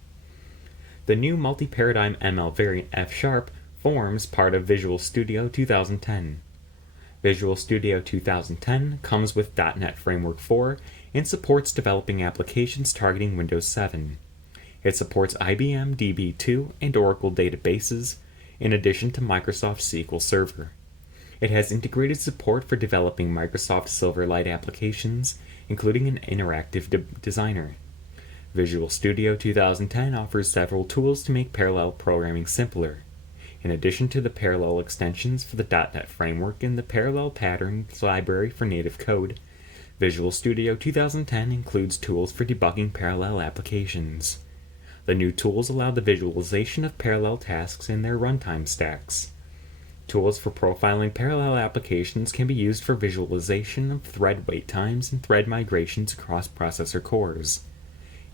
The new multi-paradigm ML variant F# forms part of Visual Studio 2010. Visual Studio 2010 comes with .NET Framework 4 and supports developing applications targeting Windows 7. It supports IBM DB2 and Oracle databases, in addition to Microsoft SQL Server. It has integrated support for developing Microsoft Silverlight applications, including an interactive designer. Visual Studio 2010 offers several tools to make parallel programming simpler. In addition to the parallel extensions for the .NET Framework and the Parallel Patterns library for native code, Visual Studio 2010 includes tools for debugging parallel applications. The new tools allow the visualization of parallel tasks in their runtime stacks. Tools for profiling parallel applications can be used for visualization of thread wait times and thread migrations across processor cores.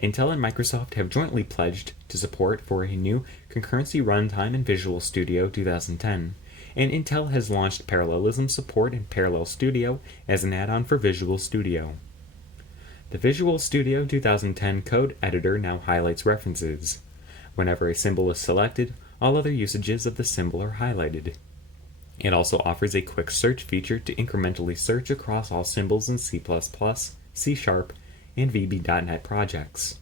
Intel and Microsoft have jointly pledged to support for a new concurrency runtime in Visual Studio 2010, and Intel has launched parallelism support in Parallel Studio as an add-on for Visual Studio. The Visual Studio 2010 code editor now highlights references. Whenever a symbol is selected, all other usages of the symbol are highlighted. It also offers a quick search feature to incrementally search across all symbols in C++, C#, and VB.NET projects.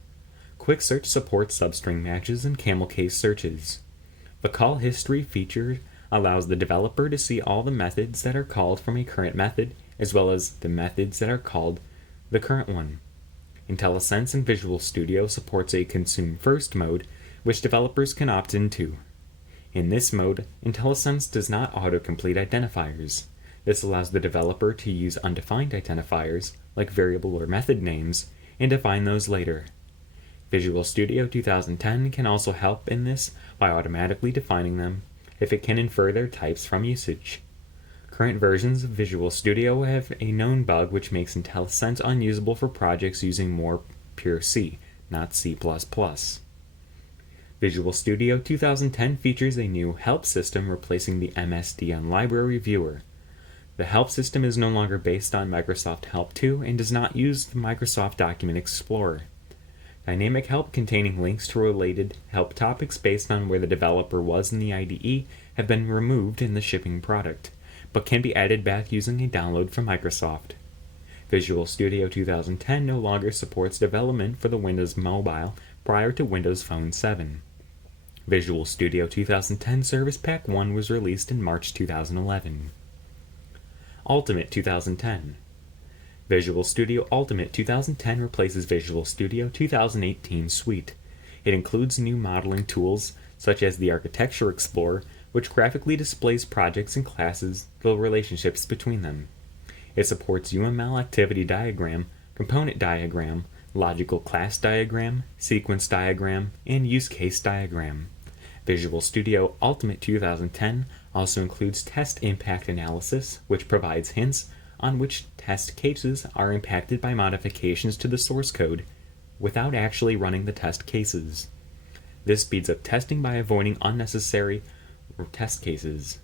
Quick Search supports substring matches and camel case searches. The call history feature allows the developer to see all the methods that are called from a current method, as well as the methods that are called the current one. IntelliSense in Visual Studio supports a Consume First mode, which developers can opt into. In this mode, IntelliSense does not autocomplete identifiers. This allows the developer to use undefined identifiers, like variable or method names, and define those later. Visual Studio 2010 can also help in this by automatically defining them, if it can infer their types from usage. Current versions of Visual Studio have a known bug which makes IntelliSense unusable for projects using more pure C, not C++. Visual Studio 2010 features a new help system replacing the MSDN library viewer. The help system is no longer based on Microsoft Help 2 and does not use the Microsoft Document Explorer. Dynamic help containing links to related help topics based on where the developer was in the IDE have been removed in the shipping product, but can be added back using a download from Microsoft. Visual Studio 2010 no longer supports development for the Windows Mobile prior to Windows Phone 7. Visual Studio 2010 Service Pack 1 was released in March 2011. Ultimate 2010. Visual Studio Ultimate 2010 replaces Visual Studio 2018 Suite. It includes new modeling tools, such as the Architecture Explorer, which graphically displays projects and classes, the relationships between them. It supports UML activity diagram, component diagram, logical class diagram, sequence diagram, and use case diagram. Visual Studio Ultimate 2010 also includes Test Impact Analysis, which provides hints on which test cases are impacted by modifications to the source code without actually running the test cases. This speeds up testing by avoiding unnecessary test cases.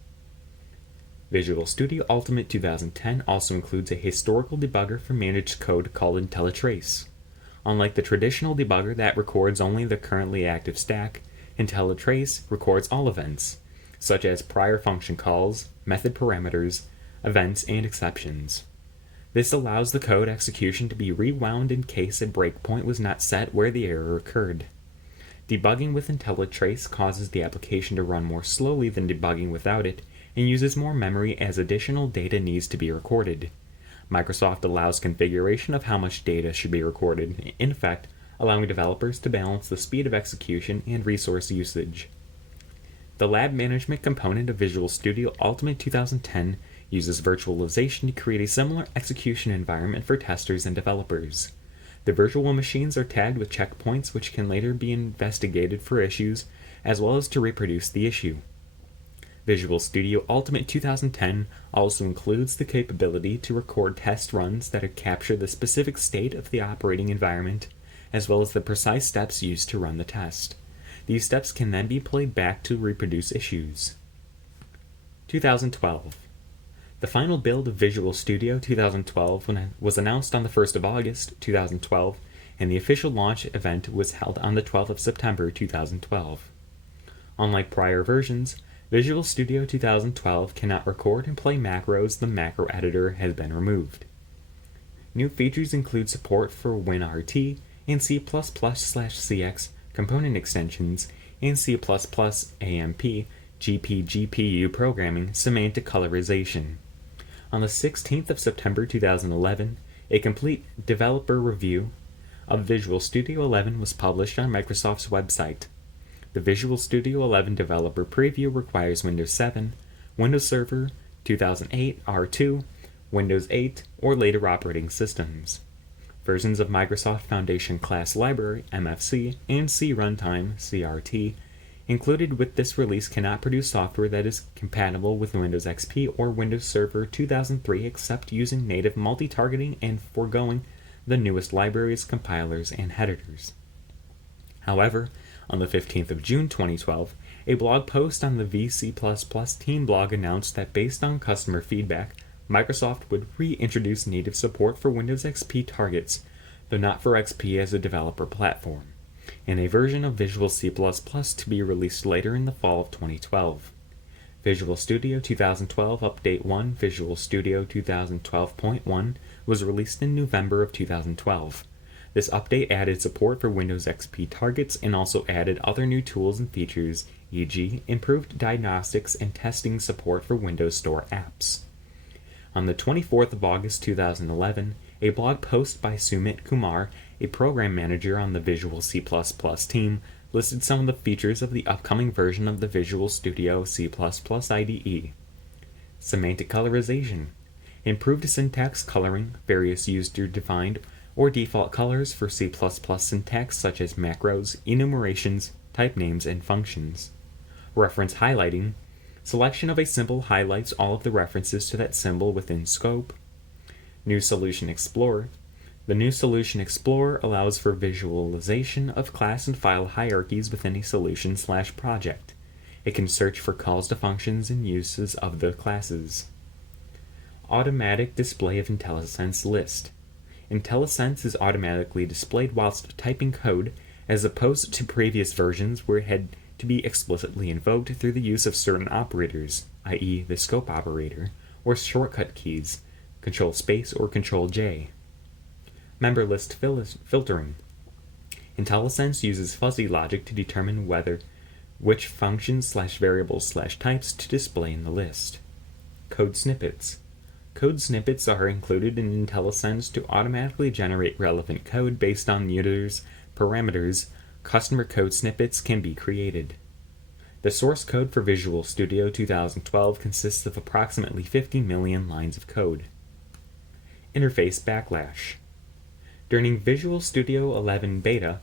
Visual Studio Ultimate 2010 also includes a historical debugger for managed code called IntelliTrace. Unlike the traditional debugger that records only the currently active stack, IntelliTrace records all events, such as prior function calls, method parameters, events, and exceptions. This allows the code execution to be rewound in case a breakpoint was not set where the error occurred. Debugging with IntelliTrace causes the application to run more slowly than debugging without it, and uses more memory as additional data needs to be recorded. Microsoft allows configuration of how much data should be recorded, in effect, allowing developers to balance the speed of execution and resource usage. The lab management component of Visual Studio Ultimate 2010 uses virtualization to create a similar execution environment for testers and developers. The virtual machines are tagged with checkpoints which can later be investigated for issues, as well as to reproduce the issue. Visual Studio Ultimate 2010 also includes the capability to record test runs that capture the specific state of the operating environment, as well as the precise steps used to run the test. These steps can then be played back to reproduce issues. 2012. The final build of Visual Studio 2012 was announced on the 1st of August 2012, and the official launch event was held on the 12th of September 2012. Unlike prior versions, Visual Studio 2012 cannot record and play macros. The macro editor has been removed. New features include support for WinRT and C++/CX component extensions and C++ AMP GPGPU programming semantic colorization. On the 16th of September 2011, a complete developer review of Visual Studio 11 was published on Microsoft's website. The Visual Studio 11 developer preview requires Windows 7, Windows Server 2008 R2, Windows 8, or later operating systems. Versions of Microsoft Foundation Class Library MFC and C Runtime CRT included with this release cannot produce software that is compatible with Windows XP or Windows Server 2003 except using native multi-targeting and foregoing the newest libraries, compilers, and headers. However, on the 15th of June 2012, a blog post on the VC++ team blog announced that based on customer feedback, Microsoft would reintroduce native support for Windows XP targets, though not for XP as a developer platform, and a version of Visual C++ to be released later in the fall of 2012. Visual Studio 2012 Update 1 Visual Studio 2012.1 was released in November of 2012. This update added support for Windows XP targets and also added other new tools and features, e.g., improved diagnostics and testing support for Windows Store apps. On the 24th of August 2011, a blog post by Sumit Kumar, a program manager on the Visual C++ team, listed some of the features of the upcoming version of the Visual Studio C++ IDE. Semantic colorization, improved syntax coloring, various user-defined or default colors for C++ syntax such as macros, enumerations, type names, and functions. Reference highlighting, selection of a symbol highlights all of the references to that symbol within scope. New Solution Explorer. The New Solution Explorer allows for visualization of class and file hierarchies within a solution/project. It can search for calls to functions and uses of the classes. Automatic display of IntelliSense list. IntelliSense is automatically displayed whilst typing code, as opposed to previous versions where it had to be explicitly invoked through the use of certain operators, i.e. the scope operator, or shortcut keys, Control Space or Control J. Member list filtering. IntelliSense uses fuzzy logic to determine which functions/variables/types to display in the list. Code snippets. Code snippets are included in IntelliSense to automatically generate relevant code based on users' parameters. Customer code snippets can be created. The source code for Visual Studio 2012 consists of approximately 50 million lines of code. Interface backlash. During Visual Studio 11 beta,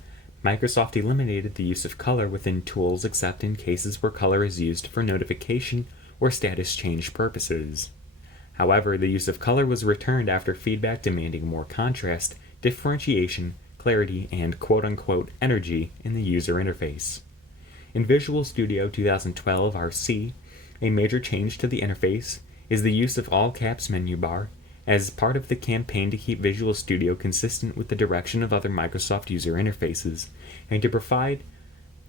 Microsoft eliminated the use of color within tools except in cases where color is used for notification or status change purposes. However, the use of color was returned after feedback demanding more contrast, differentiation, clarity, and quote-unquote energy in the user interface. In Visual Studio 2012 RC, a major change to the interface is the use of all caps menu bar as part of the campaign to keep Visual Studio consistent with the direction of other Microsoft user interfaces and to provide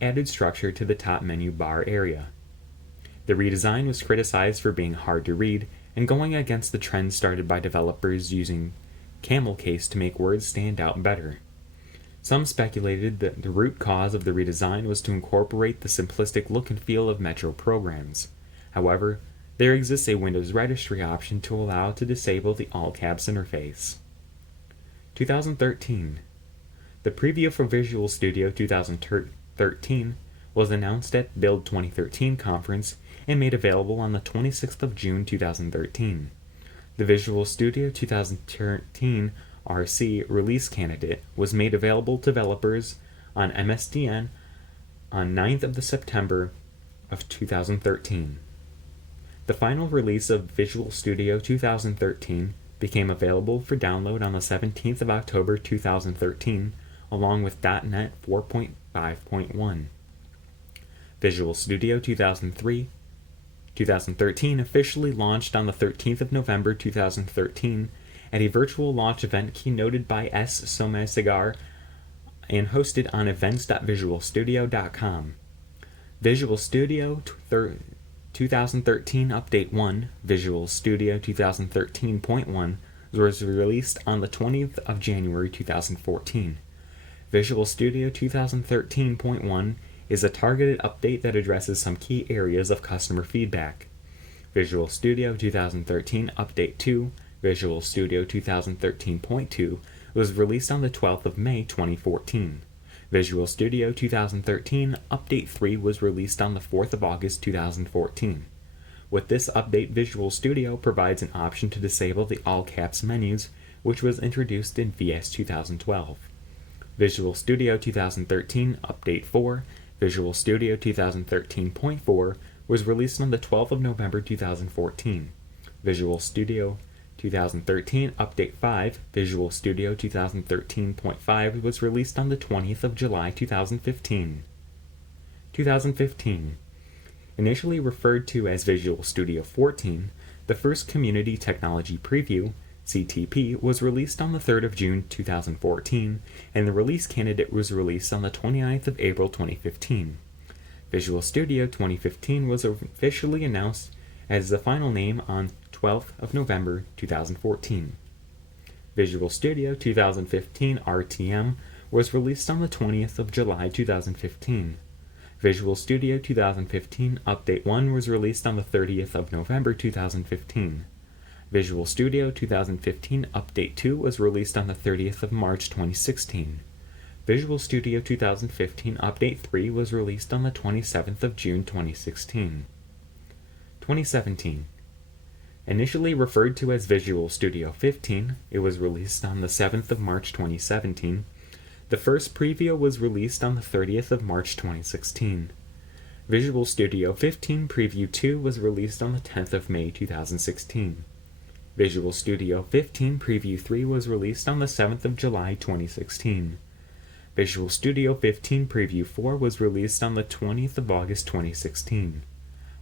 added structure to the top menu bar area. The redesign was criticized for being hard to read and going against the trend started by developers using camel case to make words stand out better. Some speculated that the root cause of the redesign was to incorporate the simplistic look and feel of Metro programs. However, there exists a Windows registry option to allow to disable the all caps interface. 2013. The preview for Visual Studio 2013 was announced at Build 2013 conference and made available on the 26th of June 2013. The Visual Studio 2013 RC release candidate was made available to developers on MSDN on 9th of September of 2013. The final release of Visual Studio 2013 became available for download on the 17th of October 2013, along with .NET 4.5.1. Visual Studio 2013 officially launched on the 13th of November 2013 at a virtual launch event keynoted by S. Somasegar and hosted on events.visualstudio.com. Visual Studio 2013 Update 1, Visual Studio 2013.1, was released on the 20th of January 2014. Visual Studio 2013.1 is a targeted update that addresses some key areas of customer feedback. Visual Studio 2013 Update 2, Visual Studio 2013.2, was released on the 12th of May 2014. Visual Studio 2013 Update 3 was released on the 4th of August 2014. With this update, Visual Studio provides an option to disable the all caps menus, which was introduced in VS 2012. Visual Studio 2013 Update 4, Visual Studio 2013.4 was released on the 12th of November 2014. Visual Studio 2013 Update 5, Visual Studio 2013.5 was released on the 20th of July 2015. 2015. Initially referred to as Visual Studio 14, the first Community Technology Preview, CTP, was released on the 3rd of June 2014, and the release candidate was released on the 29th of April 2015. Visual Studio 2015 was officially announced as the final name on 12th of November 2014. Visual Studio 2015 RTM was released on the 20th of July 2015. Visual Studio 2015 Update 1 was released on the 30th of November 2015. Visual Studio 2015 Update 2 was released on the 30th of March 2016. Visual Studio 2015 Update 3 was released on the 27th of June 2016. 2017. Initially referred to as Visual Studio 15, it was released on the 7th of March 2017. The first preview was released on the 30th of March 2016. Visual Studio 15 Preview 2 was released on the 10th of May 2016. Visual Studio 15 Preview 3 was released on the 7th of July 2016. Visual Studio 15 Preview 4 was released on the 20th of August 2016.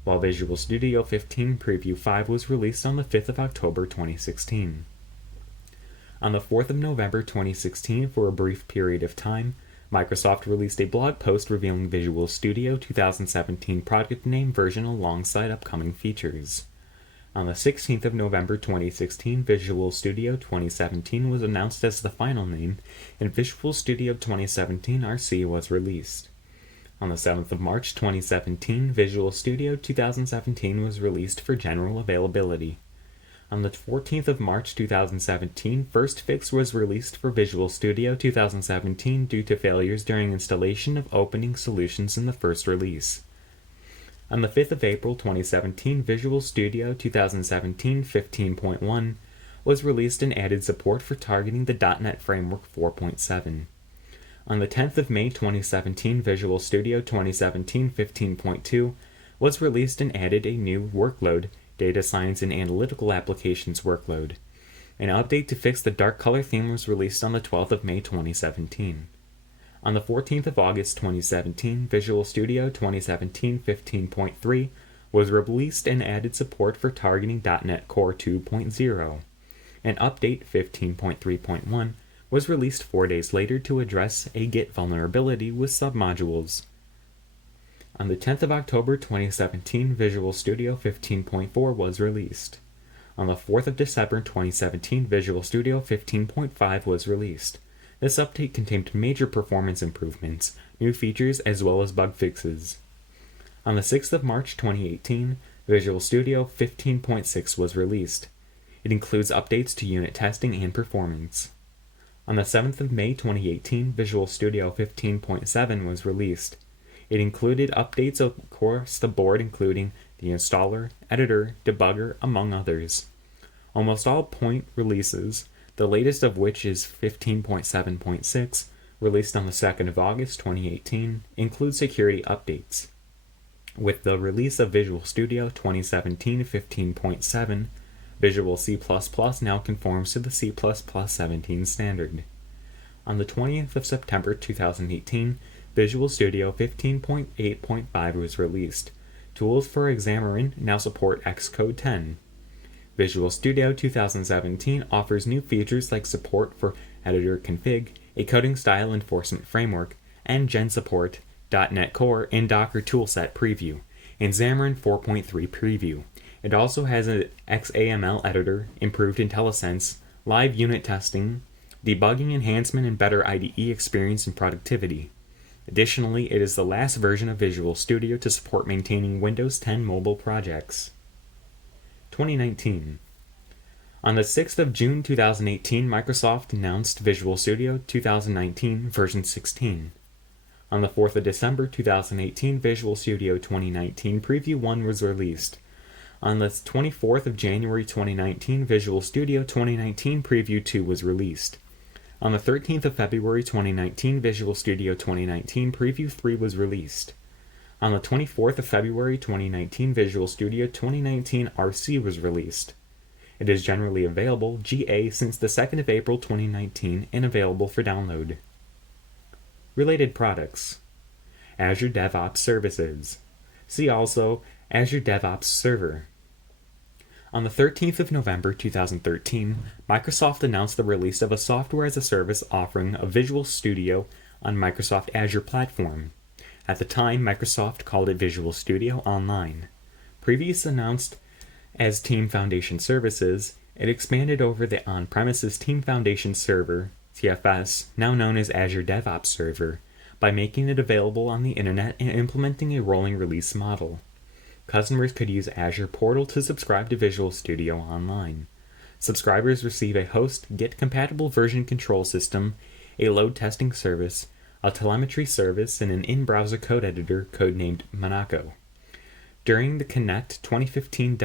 While Visual Studio 15 Preview 5 was released on the 5th of October 2016. On the 4th of November 2016, for a brief period of time, Microsoft released a blog post revealing Visual Studio 2017 product name version alongside upcoming features. On the 16th of November 2016, Visual Studio 2017 was announced as the final name, and Visual Studio 2017 RC was released. On the 7th of March 2017, Visual Studio 2017 was released for general availability. On the 14th of March 2017, First Fix was released for Visual Studio 2017 due to failures during installation of opening solutions in the first release. On the 5th of April 2017, Visual Studio 2017 15.1 was released and added support for targeting the .NET Framework 4.7. On the 10th of May 2017, Visual Studio 2017 15.2 was released and added a new workload, Data Science and Analytical Applications workload. An update to fix the dark color theme was released on the 12th of May 2017. On the 14th of August 2017, Visual Studio 2017 15.3 was released and added support for targeting .NET Core 2.0. An update 15.3.1 was released 4 days later to address a Git vulnerability with submodules. On the 10th of October 2017, Visual Studio 15.4 was released. On the 4th of December 2017, Visual Studio 15.5 was released. This update contained major performance improvements, new features, as well as bug fixes. On the 6th of March 2018, Visual Studio 15.6 was released. It includes updates to unit testing and performance. On the 7th of May 2018, Visual Studio 15.7 was released. It included updates across the board, including the installer, editor, debugger, among others. Almost all point releases, the latest of which is 15.7.6, released on the 2nd of August 2018, include security updates. With the release of Visual Studio 2017 15.7, Visual C++ now conforms to the C++ 17 standard. On the 20th of September 2018, Visual Studio 15.8.5 was released. Tools for Xamarin now support Xcode 10. Visual Studio 2017 offers new features like support for editor config, a coding style enforcement framework, and Gen support, .NET Core, and Docker toolset preview, and Xamarin 4.3 preview. It also has an XAML editor, improved IntelliSense, live unit testing, debugging enhancement, and better IDE experience and productivity. Additionally, it is the last version of Visual Studio to support maintaining Windows 10 mobile projects. 2019. On the 6th of June 2018, Microsoft announced Visual Studio 2019 version 16. On the 4th of December 2018, Visual Studio 2019 Preview 1 was released. On the 24th of January 2019, Visual Studio 2019 Preview 2 was released. On the 13th of February 2019, Visual Studio 2019 Preview 3 was released. On the 24th of February 2019, Visual Studio 2019 RC was released. It is generally available GA since the 2nd of April 2019 and available for download. Related products. Azure DevOps Services. See also Azure DevOps Server. On the 13th of November 2013, Microsoft announced the release of a software-as-a-service offering of Visual Studio on Microsoft Azure platform. At the time, Microsoft called it Visual Studio Online. Previously announced as Team Foundation Services, it expanded over the on-premises Team Foundation Server, TFS, now known as Azure DevOps Server, by making it available on the internet and implementing a rolling release model. Customers could use Azure Portal to subscribe to Visual Studio Online. Subscribers receive a host Git-compatible version control system, a load testing service, a telemetry service, and an in-browser code editor codenamed Monaco. During the Connect 2015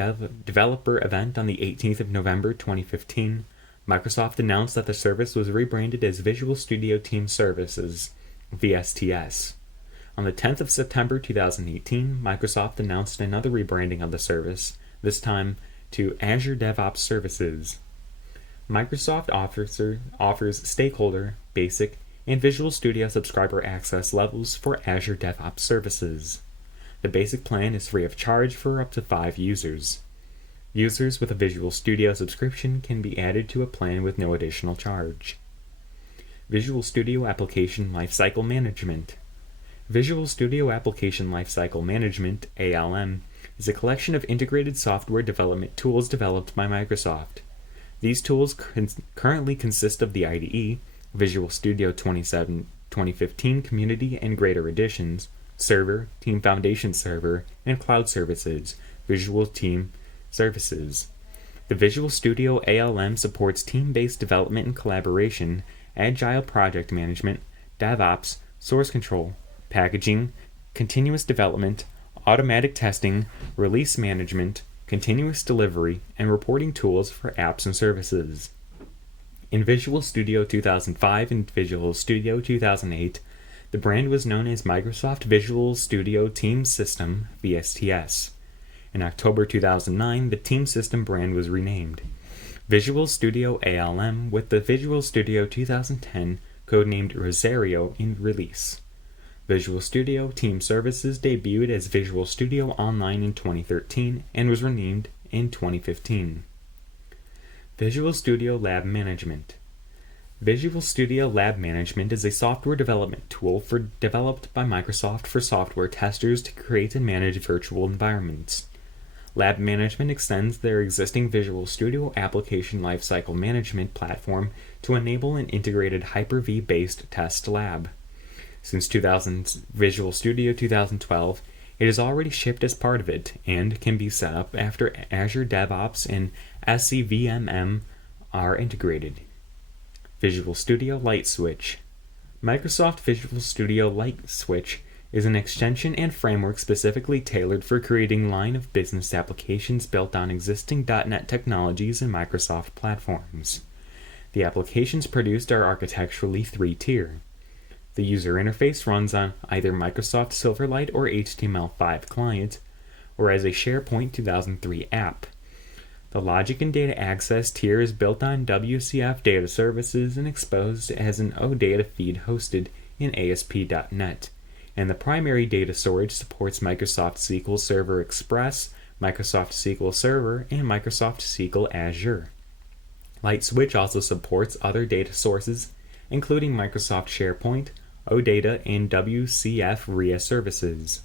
developer event on the 18th of November 2015, Microsoft announced that the service was rebranded as Visual Studio Team Services, VSTS. On the 10th of September 2018, Microsoft announced another rebranding of the service, this time to Azure DevOps Services. Microsoft offers stakeholder, basic, and Visual Studio subscriber access levels for Azure DevOps Services. The basic plan is free of charge for up to 5 users. Users with a Visual Studio subscription can be added to a plan with no additional charge. Visual Studio Application Lifecycle Management. Visual Studio Application Lifecycle Management, ALM, is a collection of integrated software development tools developed by Microsoft. These tools currently consist of the IDE, Visual Studio 2015 Community and Greater Editions, Server, Team Foundation Server, and Cloud Services, Visual Team Services. The Visual Studio ALM supports team-based development and collaboration, agile project management, DevOps, source control, packaging, continuous development, automatic testing, release management, continuous delivery, and reporting tools for apps and services. In Visual Studio 2005 and Visual Studio 2008, the brand was known as Microsoft Visual Studio Team System, VSTS. In October 2009, the Team System brand was renamed Visual Studio ALM, with the Visual Studio 2010 codenamed Rosario in release. Visual Studio Team Services debuted as Visual Studio Online in 2013 and was renamed in 2015. Visual Studio Lab Management. Visual Studio Lab Management is a software development tool developed by Microsoft for software testers to create and manage virtual environments. Lab Management extends their existing Visual Studio Application Lifecycle Management platform to enable an integrated Hyper-V-based test lab. Since Visual Studio 2012, it is already shipped as part of it and can be set up after Azure DevOps and SCVMM are integrated. Visual Studio Light Switch. Microsoft Visual Studio Light Switch is an extension and framework specifically tailored for creating line-of-business applications built on existing .NET technologies and Microsoft platforms. The applications produced are architecturally three-tier. The user interface runs on either Microsoft Silverlight or HTML5 client, or as a SharePoint 2003 app. The logic and data access tier is built on WCF data services and exposed as an OData feed hosted in ASP.NET, and the primary data storage supports Microsoft SQL Server Express, Microsoft SQL Server, and Microsoft SQL Azure. Light Switch also supports other data sources, including Microsoft SharePoint, OData, and WCF RIA services.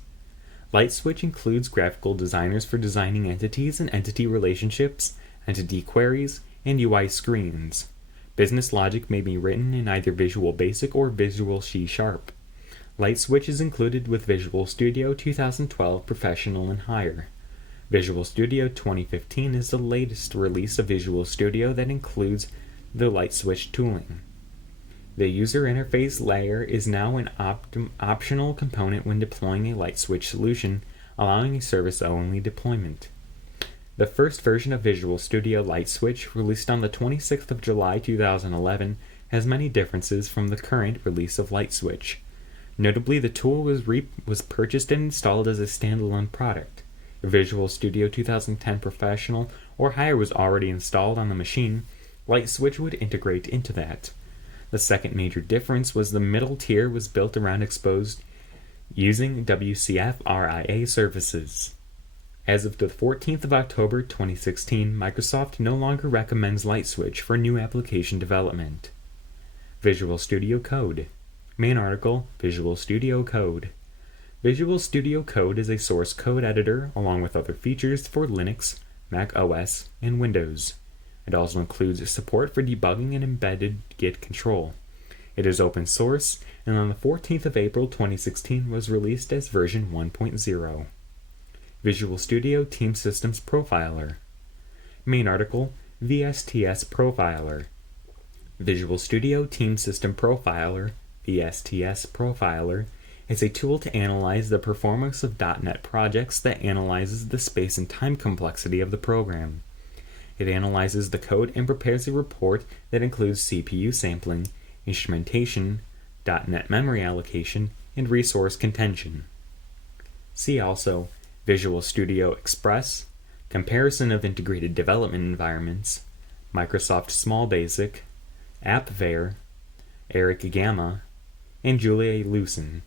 Light Switch includes graphical designers for designing entities and entity relationships, entity queries, and UI screens. Business logic may be written in either Visual Basic or Visual C#. Light Switch is included with Visual Studio 2012 Professional and Higher. Visual Studio 2015 is the latest release of Visual Studio that includes the Light Switch tooling. The user interface layer is now an optional component when deploying a Light Switch solution, allowing a service-only deployment. The first version of Visual Studio Light Switch, released on the 26th of July 2011, has many differences from the current release of Light Switch. Notably, the tool was purchased and installed as a standalone product. If Visual Studio 2010 Professional or Higher was already installed on the machine, Light Switch would integrate into that. The second major difference was the middle tier was built around exposed using WCF RIA services. As of the 14th of October 2016, Microsoft no longer recommends Light Switch for new application development. Visual Studio Code. Main article, Visual Studio Code. Visual Studio Code is a source code editor along with other features for Linux, Mac OS, and Windows. It also includes support for debugging and embedded Git control. It is open source, and on the 14th of April 2016 was released as version 1.0. Visual Studio Team Systems Profiler. Main article, VSTS Profiler. Visual Studio Team System Profiler, VSTS Profiler, is a tool to analyze the performance of .NET projects that analyzes the space and time complexity of the program. It analyzes the code and prepares a report that includes CPU sampling, instrumentation, .NET memory allocation, and resource contention. See also Visual Studio Express, comparison of integrated development environments, Microsoft Small Basic, AppVer, Eric Gamma, and Julia Lucen.